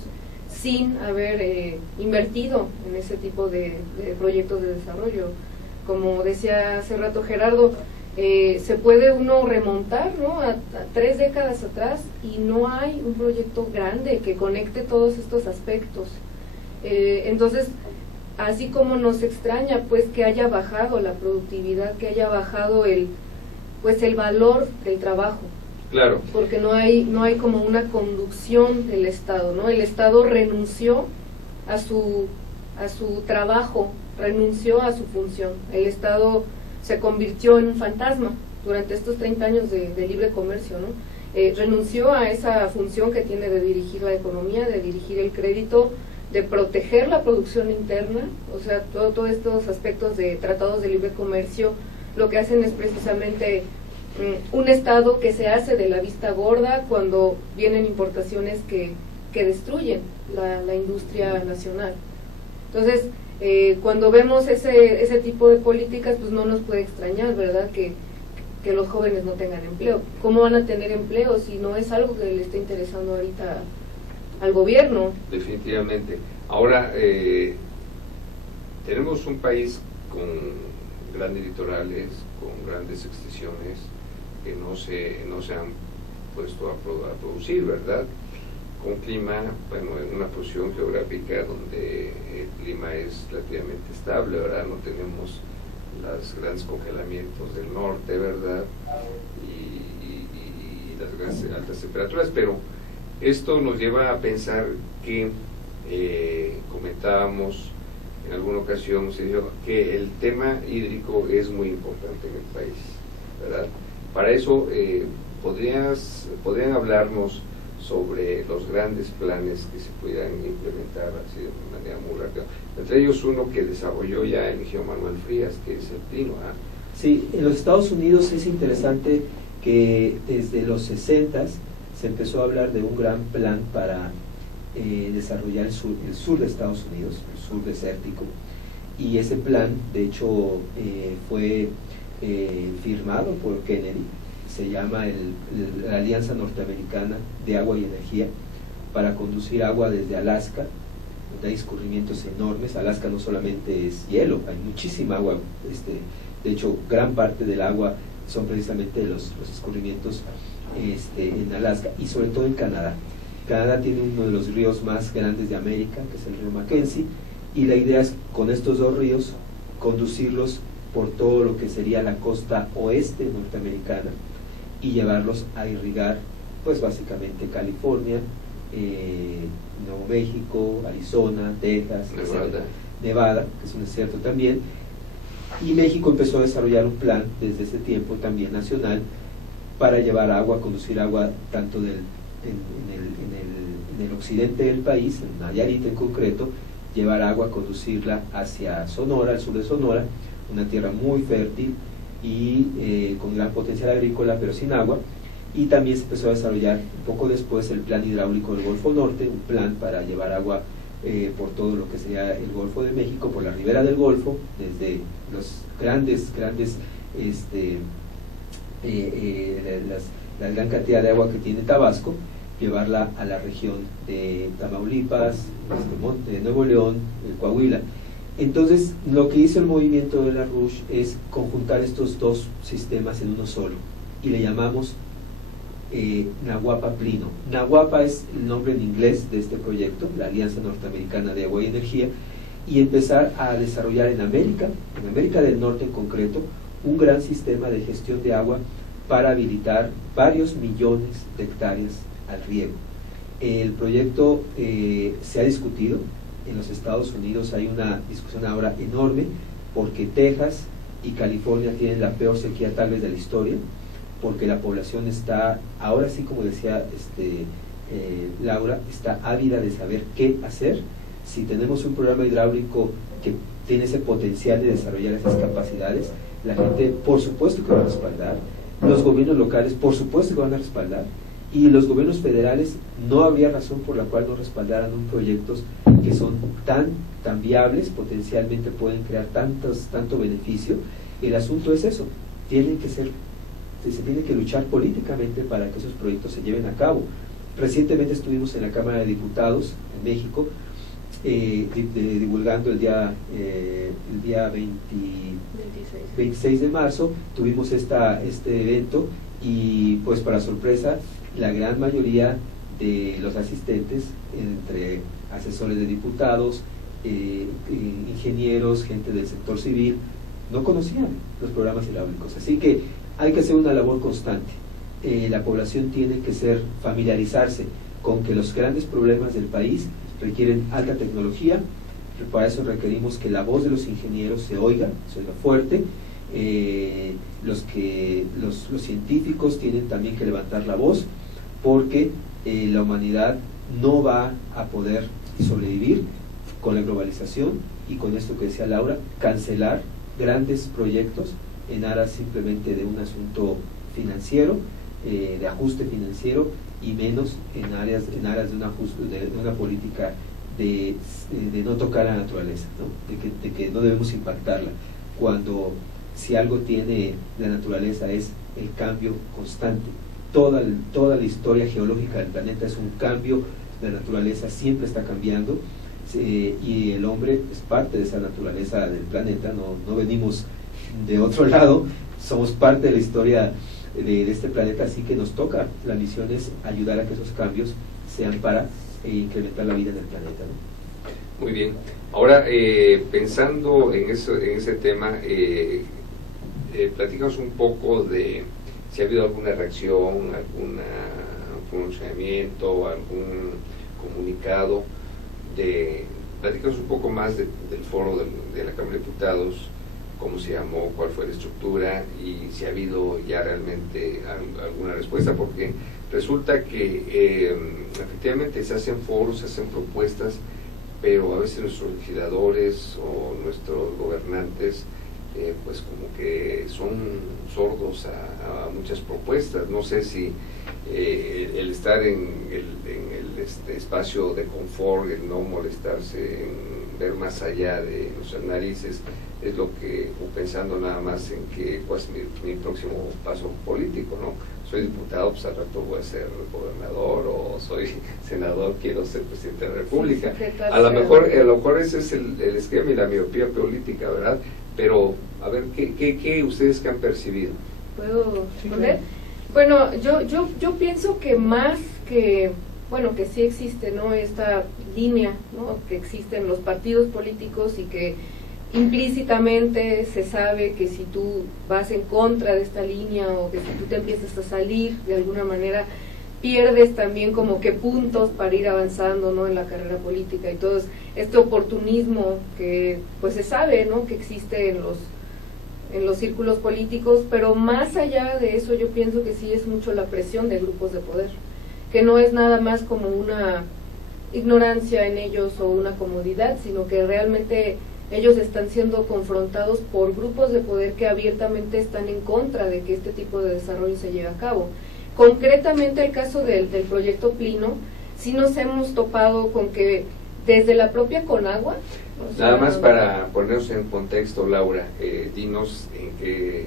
sin haber invertido en ese tipo de proyectos de desarrollo. Como decía hace rato Gerardo, se puede uno remontar, ¿no?, a 3 décadas atrás, y no hay un proyecto grande que conecte todos estos aspectos. Entonces, así como nos extraña pues que haya bajado la productividad, que haya bajado el valor del trabajo. Claro. Porque no hay como una conducción del Estado, ¿no? El Estado renunció a su trabajo, renunció a su función. El Estado se convirtió en un fantasma durante estos 30 años de libre comercio, ¿no? Renunció a esa función que tiene de dirigir la economía, de dirigir el crédito, de proteger la producción interna. O sea, todos estos aspectos de tratados de libre comercio lo que hacen es precisamente un Estado que se hace de la vista gorda cuando vienen importaciones que destruyen la industria nacional. Entonces, cuando vemos ese tipo de políticas, pues no nos puede extrañar, ¿verdad?, que los jóvenes no tengan empleo. ¿Cómo van a tener empleo si no es algo que le está interesando ahorita al gobierno? Definitivamente. Ahora, tenemos un país con grandes litorales, con grandes extensiones, que no se han puesto a producir, ¿verdad? Con clima, bueno, en una posición geográfica donde el clima es relativamente estable, ¿verdad? No tenemos los grandes congelamientos del norte, ¿verdad? Y las grandes altas temperaturas, pero esto nos lleva a pensar que, comentábamos en alguna ocasión, se dijo que el tema hídrico es muy importante en el país, ¿verdad? Para eso, podrían hablarnos sobre los grandes planes que se pudieran implementar así de manera muy rápida. Entre ellos uno que desarrolló ya el ingeniero Manuel Frías, que es el Plino. Sí, en los Estados Unidos es interesante que desde los 60 se empezó a hablar de un gran plan para desarrollar el sur de Estados Unidos, el sur desértico, y ese plan de hecho fue firmado por Kennedy. Se llama la Alianza Norteamericana de Agua y Energía, para conducir agua desde Alaska, donde hay escurrimientos enormes. Alaska no solamente es hielo, hay muchísima agua, de hecho gran parte del agua son precisamente los escurrimientos en Alaska, y sobre todo en Canadá. Canadá tiene uno de los ríos más grandes de América, que es el río Mackenzie, y la idea es con estos dos ríos conducirlos por todo lo que sería la costa oeste norteamericana y llevarlos a irrigar pues básicamente California, Nuevo México, Arizona, Texas, Nevada, que es un desierto también. Y México empezó a desarrollar un plan desde ese tiempo también nacional para llevar agua, conducir agua tanto en el occidente del país, en Nayarit en concreto, llevar agua, conducirla hacia Sonora, al sur de Sonora, una tierra muy fértil y con gran potencial agrícola, pero sin agua. Y también se empezó a desarrollar un poco después el plan hidráulico del Golfo Norte, un plan para llevar agua por todo lo que sería el Golfo de México, por la ribera del Golfo, desde los la gran cantidad de agua que tiene Tabasco, llevarla a la región de Tamaulipas, de Nuevo León, de Coahuila. Entonces, lo que hizo el movimiento de la RUSH es conjuntar estos dos sistemas en uno solo, y le llamamos Nahuapa Plino. Nahuapa es el nombre en inglés de este proyecto, la Alianza Norteamericana de Agua y Energía, y empezar a desarrollar en América del Norte en concreto, un gran sistema de gestión de agua para habilitar varios millones de hectáreas al riego. El proyecto se ha discutido. En los Estados Unidos hay una discusión ahora enorme, porque Texas y California tienen la peor sequía tal vez de la historia, porque la población está, ahora sí, como decía Laura, está ávida de saber qué hacer. Si tenemos un programa hidráulico que tiene ese potencial de desarrollar esas capacidades, la gente por supuesto que va a respaldar, los gobiernos locales por supuesto que van a respaldar, y los gobiernos federales no habría razón por la cual no respaldaran proyectos que son tan viables, potencialmente pueden crear tanto beneficio. El asunto es eso, se tiene que luchar políticamente para que esos proyectos se lleven a cabo. Recientemente estuvimos en la Cámara de Diputados en México, divulgando el día 26 de marzo, tuvimos este evento, y pues para sorpresa, la gran mayoría de los asistentes, entre asesores de diputados, ingenieros, gente del sector civil, no conocían los programas hidráulicos. Así que hay que hacer una labor constante. La población tiene que familiarizarse con que los grandes problemas del país requieren alta tecnología. Para eso requerimos que la voz de los ingenieros se oiga fuerte. Los científicos tienen también que levantar la voz, porque la humanidad no va a poder sobrevivir con la globalización, y con esto que decía Laura, cancelar grandes proyectos en aras simplemente de un asunto financiero, de ajuste financiero, y menos en aras de una política de no tocar a la naturaleza, ¿no? De que no debemos impactarla, cuando si algo tiene la naturaleza es el cambio constante. Toda la historia geológica del planeta es un cambio, la naturaleza siempre está cambiando, y el hombre es parte de esa naturaleza del planeta, no venimos de otro lado, somos parte de la historia de este planeta, así que nos toca, la misión es ayudar a que esos cambios sean para incrementar la vida en el planeta, ¿no? Muy bien. Ahora, pensando en ese tema, platícanos un poco de si ha habido alguna reacción, algún pronunciamiento, algún comunicado. Platícanos un poco más del foro de la Cámara de Diputados cómo se llamó, cuál fue la estructura y si ha habido ya realmente alguna respuesta, porque resulta que efectivamente se hacen foros, se hacen propuestas, pero a veces nuestros legisladores o nuestros gobernantes pues como que son sordos a muchas propuestas. No sé si el estar en el espacio de confort, el no molestarse en ver más allá de nuestras narices, es lo que, o pensando nada más en que pues mi próximo paso político, ¿no? Soy diputado, pues al rato voy a ser gobernador, o soy senador, quiero ser presidente de la República. A lo mejor ese es el esquema y la miopía política, ¿verdad? Pero, a ver, ¿qué ustedes que han percibido? ¿Puedo responder? Bueno, yo pienso que más que, bueno, que sí existe, ¿no?, esta línea, ¿no?, que existen los partidos políticos y que implícitamente se sabe que si tú vas en contra de esta línea o que si tú te empiezas a salir de alguna manera, pierdes también como que puntos para ir avanzando, ¿no?, en la carrera política, y todo este oportunismo que pues se sabe, ¿no?, que existe en los círculos políticos. Pero más allá de eso, yo pienso que sí es mucho la presión de grupos de poder, que no es nada más como una ignorancia en ellos o una comodidad, sino que realmente ellos están siendo confrontados por grupos de poder que abiertamente están en contra de que este tipo de desarrollo se lleve a cabo. Concretamente el caso del proyecto Plino, sí nos hemos topado con que desde la propia Conagua... Nada más para ponernos en contexto, Laura, dinos en qué,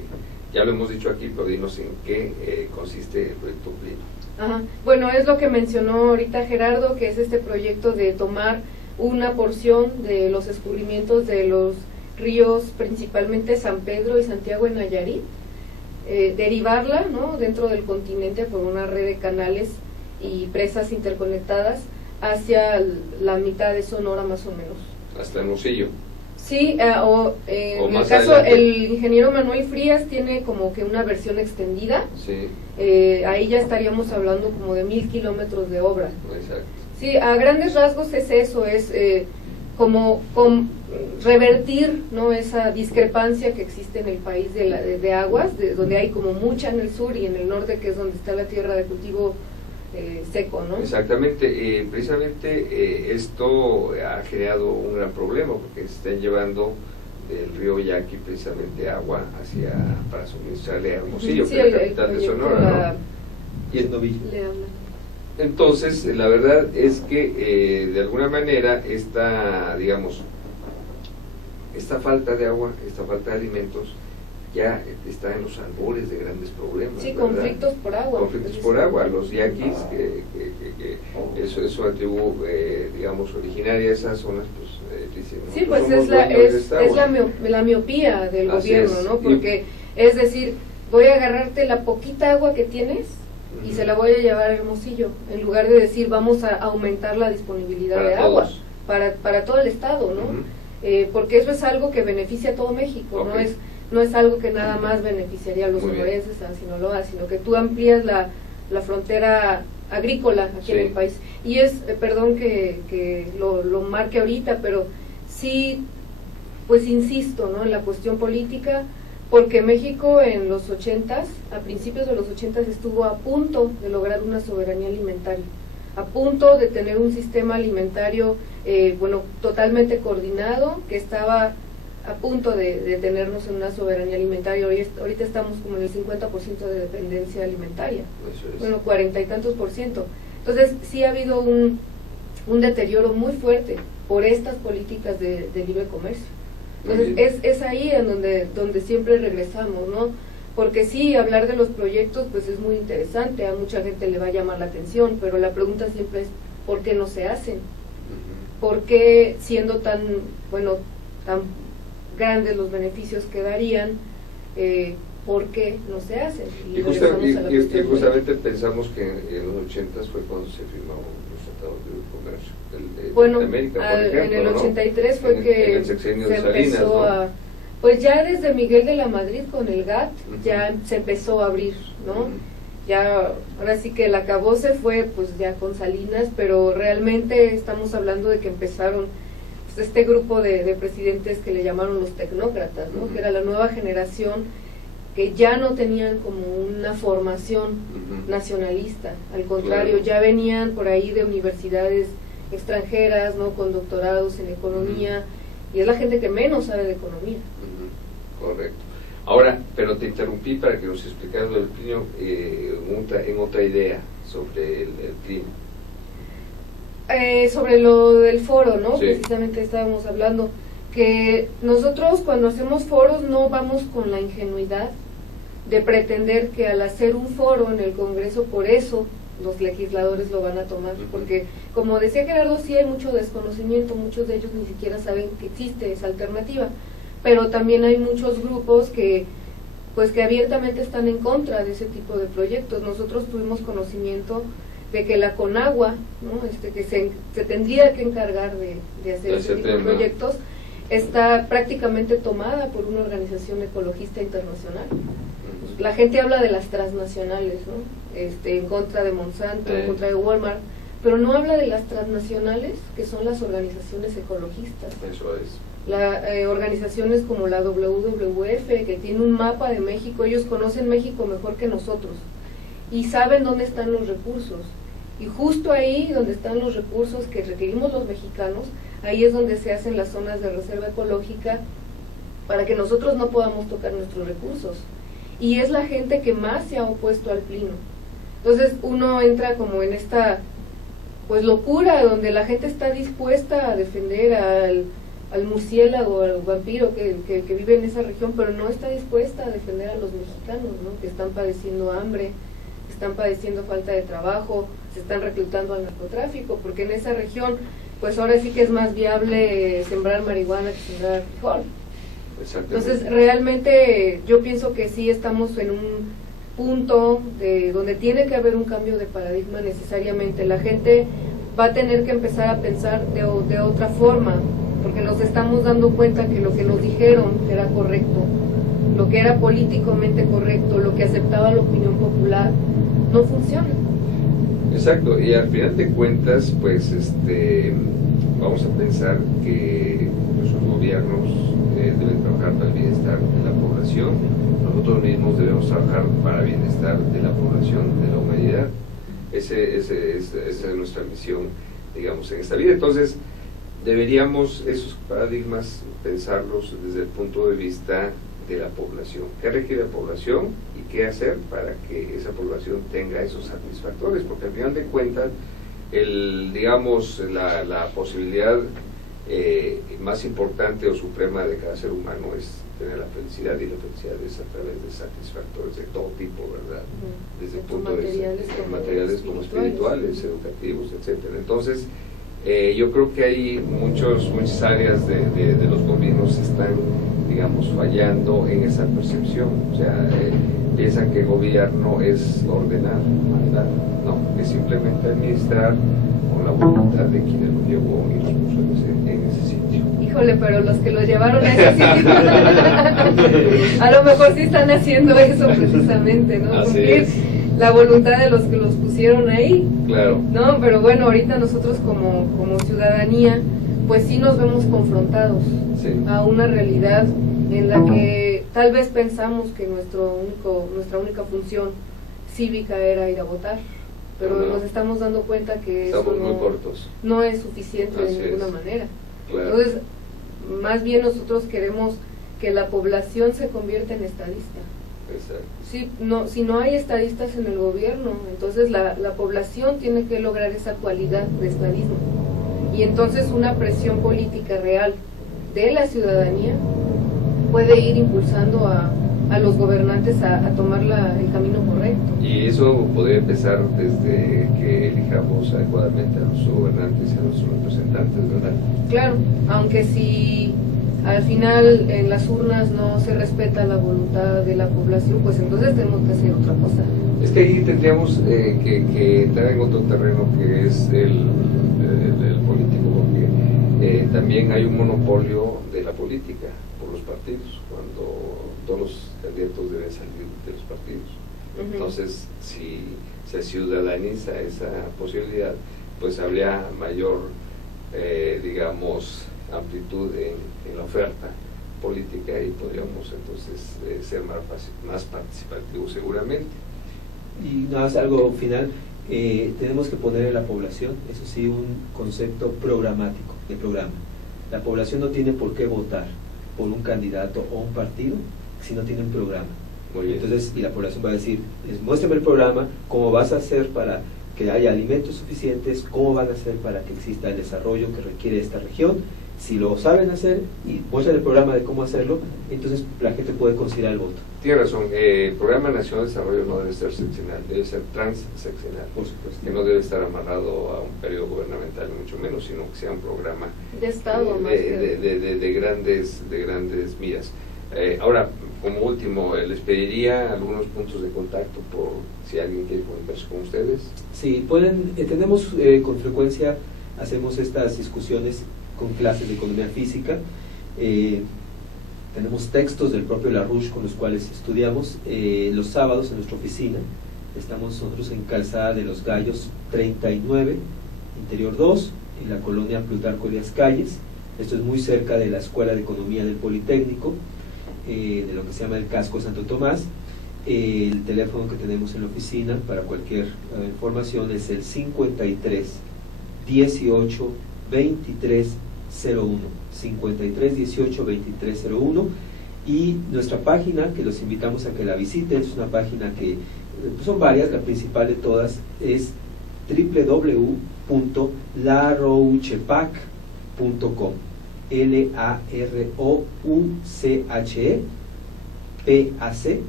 ya lo hemos dicho aquí, pero dinos en qué consiste el proyecto Plino. Ajá. Bueno, es lo que mencionó ahorita Gerardo, que es este proyecto de tomar una porción de los escurrimientos de los ríos, principalmente San Pedro y Santiago en Nayarit, derivarla, ¿no?, dentro del continente por una red de canales y presas interconectadas hacia la mitad de Sonora más o menos. Hasta Hermosillo. Sí, en el caso adelante. el ingeniero Manuel Frías tiene como que una versión extendida. Sí. Ahí ya estaríamos hablando como de 1000 kilómetros de obra. Exacto. Sí, a grandes rasgos es eso, es como revertir, ¿no?, esa discrepancia que existe en el país de aguas, donde hay como mucha en el sur y en el norte, que es donde está la tierra de cultivo seco, ¿no? Exactamente, precisamente esto ha generado un gran problema, porque se están llevando del río Yaqui precisamente agua para suministrarle a Hermosillo, sí, que es la capital de Sonora, ¿no? Y entonces, la verdad es que de alguna manera esta falta de agua, esta falta de alimentos, ya está en los albores de grandes problemas. Sí, ¿verdad? Conflictos por agua. Conflictos por agua. Los yaquis, que es una tribu, originaria de esas zonas, pues dicen... Sí, pues es la miopía del Así gobierno, es. ¿no? Porque es decir, voy a agarrarte la poquita agua que tienes y se la voy a llevar a Hermosillo, en lugar de decir vamos a aumentar la disponibilidad para de todos. agua para todo el estado, ¿no? Porque eso es algo que beneficia a todo México, Okay. no es algo que nada más beneficiaría a los Muy bien. sonorenses, a Sinaloa, sino que tú amplías la frontera agrícola aquí en el país. Y es, perdón que lo marque ahorita, pero sí, pues insisto, ¿no?, en la cuestión política, porque México en los 80s, a principios de los 80s, estuvo a punto de lograr una soberanía alimentaria, a punto de tener un sistema alimentario totalmente coordinado, que estaba a punto de tenernos en una soberanía alimentaria. Ahorita estamos como en el 50% de dependencia alimentaria, Eso es. bueno, 40 y tantos %. Entonces sí ha habido un deterioro muy fuerte por estas políticas de libre comercio. Entonces es ahí en donde siempre regresamos, ¿no? Porque sí, hablar de los proyectos pues es muy interesante, a mucha gente le va a llamar la atención, pero la pregunta siempre es ¿por qué no se hacen? ¿Por qué, siendo tan grandes los beneficios que darían, por qué no se hacen? Y justamente pensamos que en los 80s fue cuando se firmaron los tratados de libre comercio de América, por ejemplo, en el 83 fue en el sexenio de Salinas, empezó, ¿no?, pues ya desde Miguel de la Madrid con el GATT ya se empezó a abrir, ¿no? Ya, ahora sí que el acabose fue pues ya con Salinas, pero realmente estamos hablando de que empezaron este grupo de presidentes que le llamaron los tecnócratas, ¿no? Que era la nueva generación que ya no tenían como una formación nacionalista, al contrario, ya venían por ahí de universidades extranjeras, ¿no? Con doctorados en economía, y es la gente que menos sabe de economía. Correcto. Ahora, pero te interrumpí para que nos explicaras lo del Plinio en otra idea sobre el Plinio. Sobre lo del foro, ¿no? Sí. Precisamente estábamos hablando que nosotros cuando hacemos foros no vamos con la ingenuidad de pretender que al hacer un foro en el Congreso, por eso los legisladores lo van a tomar, porque como decía Gerardo, sí hay mucho desconocimiento, muchos de ellos ni siquiera saben que existe esa alternativa, pero también hay muchos grupos que pues que abiertamente están en contra de ese tipo de proyectos. Nosotros tuvimos conocimiento de que la Conagua, ¿no? Que se tendría que encargar de hacer ese tipo de proyectos, está prácticamente tomada por una organización ecologista internacional. La gente habla de las transnacionales, ¿no? En contra de Monsanto, en contra de Walmart, pero no habla de las transnacionales, que son las organizaciones ecologistas. Eso es. Organizaciones como la WWF, que tiene un mapa de México, ellos conocen México mejor que nosotros y saben dónde están los recursos. Y justo ahí donde están los recursos que requerimos los mexicanos, ahí es donde se hacen las zonas de reserva ecológica para que nosotros no podamos tocar nuestros recursos. Y es la gente que más se ha opuesto al Plino. Entonces uno entra como en esta pues locura donde la gente está dispuesta a defender al murciélago, al vampiro que vive en esa región, pero no está dispuesta a defender a los mexicanos, ¿no? Que están padeciendo hambre, están padeciendo falta de trabajo, se están reclutando al narcotráfico, porque en esa región pues ahora sí que es más viable sembrar marihuana que sembrar frijol. Entonces realmente yo pienso que sí estamos en un punto donde tiene que haber un cambio de paradigma necesariamente. La gente va a tener que empezar a pensar de otra forma, porque nos estamos dando cuenta que lo que nos dijeron era correcto, lo que era políticamente correcto, lo que aceptaba la opinión popular, no funciona. Exacto, y al final de cuentas, pues vamos a pensar que nuestros gobiernos deben trabajar para el bienestar de la población, nosotros mismos debemos trabajar para el bienestar de la población, de la humanidad. Esa es nuestra misión, digamos, en esta vida. Entonces, deberíamos esos paradigmas pensarlos desde el punto de vista de la población. ¿Qué requiere la población y qué hacer para que esa población tenga esos satisfactores? Porque al final de cuentas, la posibilidad más importante o suprema de cada ser humano es tener la felicidad, y la felicidad es a través de satisfactores de todo tipo, ¿verdad? Desde el punto de vista materiales como espirituales, educativos, etcétera. Entonces, yo creo que hay muchas áreas de los gobiernos están, digamos, fallando en esa percepción. O sea, piensan que gobierno es ordenar, mandar. No, es simplemente administrar con la voluntad de quienes lo llevó y los puso en ese sitio. Híjole, pero los que lo llevaron a ese sitio a lo mejor sí están haciendo eso precisamente, ¿no? Así Cumplir es. la voluntad de los que los pusieron ahí. Claro. No, pero bueno, ahorita nosotros como ciudadanía, pues sí nos vemos confrontados a una realidad en la que tal vez pensamos que nuestra única función cívica era ir a votar, pero nos estamos dando cuenta que estamos eso muy cortos. No es suficiente de ninguna manera. Claro. Entonces, más bien nosotros queremos que la población se convierta en estadista. Exacto. Sí, si no hay estadistas en el gobierno, entonces la población tiene que lograr esa cualidad de estadismo. Y entonces una presión política real de la ciudadanía puede ir impulsando a los gobernantes a tomar el camino correcto. Y eso podría empezar desde que elijamos adecuadamente a nuestros gobernantes y a nuestros representantes, ¿verdad? Claro, aunque si al final en las urnas no se respeta la voluntad de la población, pues entonces tenemos que hacer otra cosa. Es que ahí tendríamos que entrar en otro terreno que es el político, porque también hay un monopolio de la política por los partidos, cuando todos los candidatos deben salir de los partidos. Entonces, si se ciudadaniza esa posibilidad, pues habría mayor, amplitud en la oferta política y podríamos entonces ser más participativos seguramente. Y nada más algo final, tenemos que poner en la población, eso sí, un concepto programático, de programa. La población no tiene por qué votar por un candidato o un partido si no tiene un programa. Muy bien. Entonces, y la población va a decir, muéstrame el programa, cómo vas a hacer para que haya alimentos suficientes, cómo van a hacer para que exista el desarrollo que requiere esta región. Si lo saben hacer y muestran el programa de cómo hacerlo, entonces la gente puede considerar el voto. Tiene razón, el Programa Nacional de Desarrollo no debe ser seccional, debe ser transseccional, Por supuesto. que no debe estar amarrado a un periodo gubernamental, mucho menos, sino que sea un programa De Estado, más que de grandes miras. Ahora, como último, les pediría algunos puntos de contacto por si alguien quiere comunicarse con ustedes. Sí, pueden, tenemos con frecuencia, hacemos estas discusiones con clases de economía física, tenemos textos del propio Larouche con los cuales estudiamos, los sábados en nuestra oficina, estamos nosotros en Calzada de los Gallos 39, Interior 2, en la colonia Plutarco Elías Calles. Esto es muy cerca de la Escuela de Economía del Politécnico, de lo que se llama el Casco Santo Tomás. El teléfono que tenemos en la oficina para cualquier información es el 53 18 23 01, 53 18 23 01, y nuestra página, que los invitamos a que la visiten, es una página que son varias, la principal de todas es www.larouchepac.com, LAROUCHEPAC,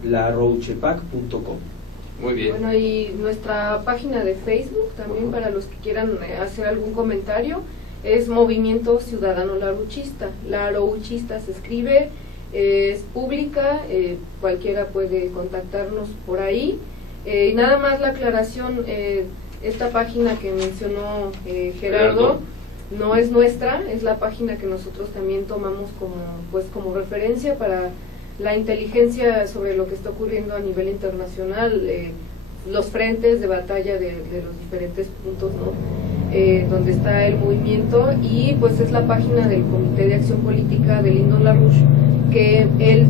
larouchepac.com. Muy bien. Bueno, y nuestra página de Facebook también, para los que quieran hacer algún comentario, es Movimiento Ciudadano Larouchista. Larouchista se escribe, es pública, cualquiera puede contactarnos por ahí. Y nada más la aclaración, esta página que mencionó Gerardo no es nuestra, es la página que nosotros también tomamos como referencia para la inteligencia sobre lo que está ocurriendo a nivel internacional, los frentes de batalla de los diferentes puntos, ¿no? Donde está el movimiento, y pues es la página del Comité de Acción Política de Lyndon LaRouche, que él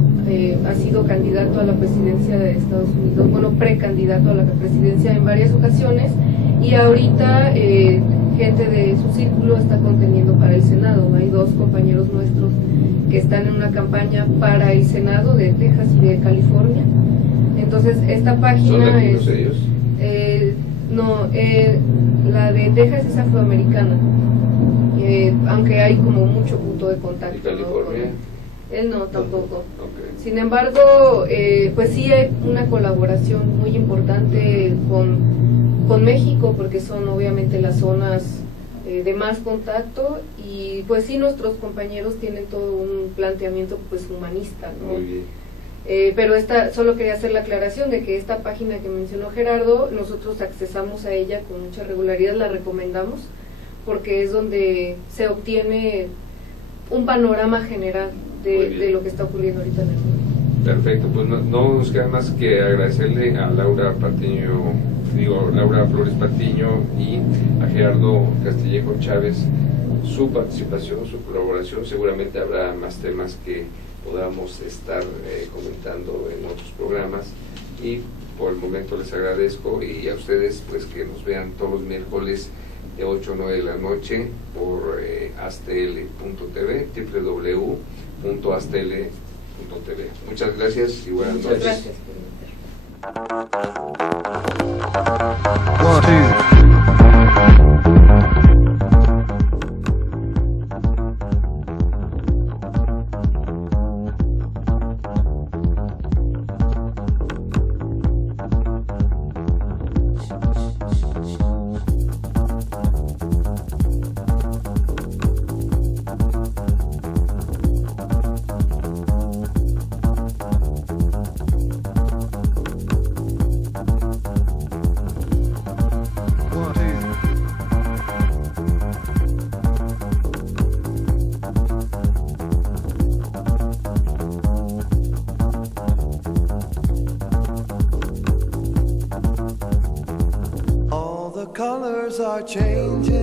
ha sido candidato a la presidencia de Estados Unidos, bueno, precandidato a la presidencia en varias ocasiones, y ahorita gente de su círculo está contendiendo para el Senado. Hay dos compañeros nuestros que están en una campaña para el Senado de Texas y de California. Entonces esta página ¿Son latinos ellos? No, la de Texas es afroamericana, aunque hay como mucho punto de contacto. ¿Y California? ¿No? Él no, tampoco. Okay. Sin embargo, pues sí hay una colaboración muy importante con México, porque son obviamente las zonas de más contacto, y pues sí, nuestros compañeros tienen todo un planteamiento pues humanista, ¿no? Muy bien. Pero solo quería hacer la aclaración de que esta página que mencionó Gerardo, nosotros accesamos a ella con mucha regularidad, la recomendamos, porque es donde se obtiene un panorama general de lo que está ocurriendo ahorita en el mundo. Perfecto, pues no nos queda más que agradecerle a Laura Flores Patiño y a Gerardo Castillejo Chávez su participación, su colaboración. Seguramente habrá más temas que podamos estar comentando en otros programas, y por el momento les agradezco, y a ustedes pues que nos vean todos los miércoles de 8 a 9 de la noche por astl.tv, www.astl.tv. Muchas gracias y buenas noches. Gracias. Colors are changing.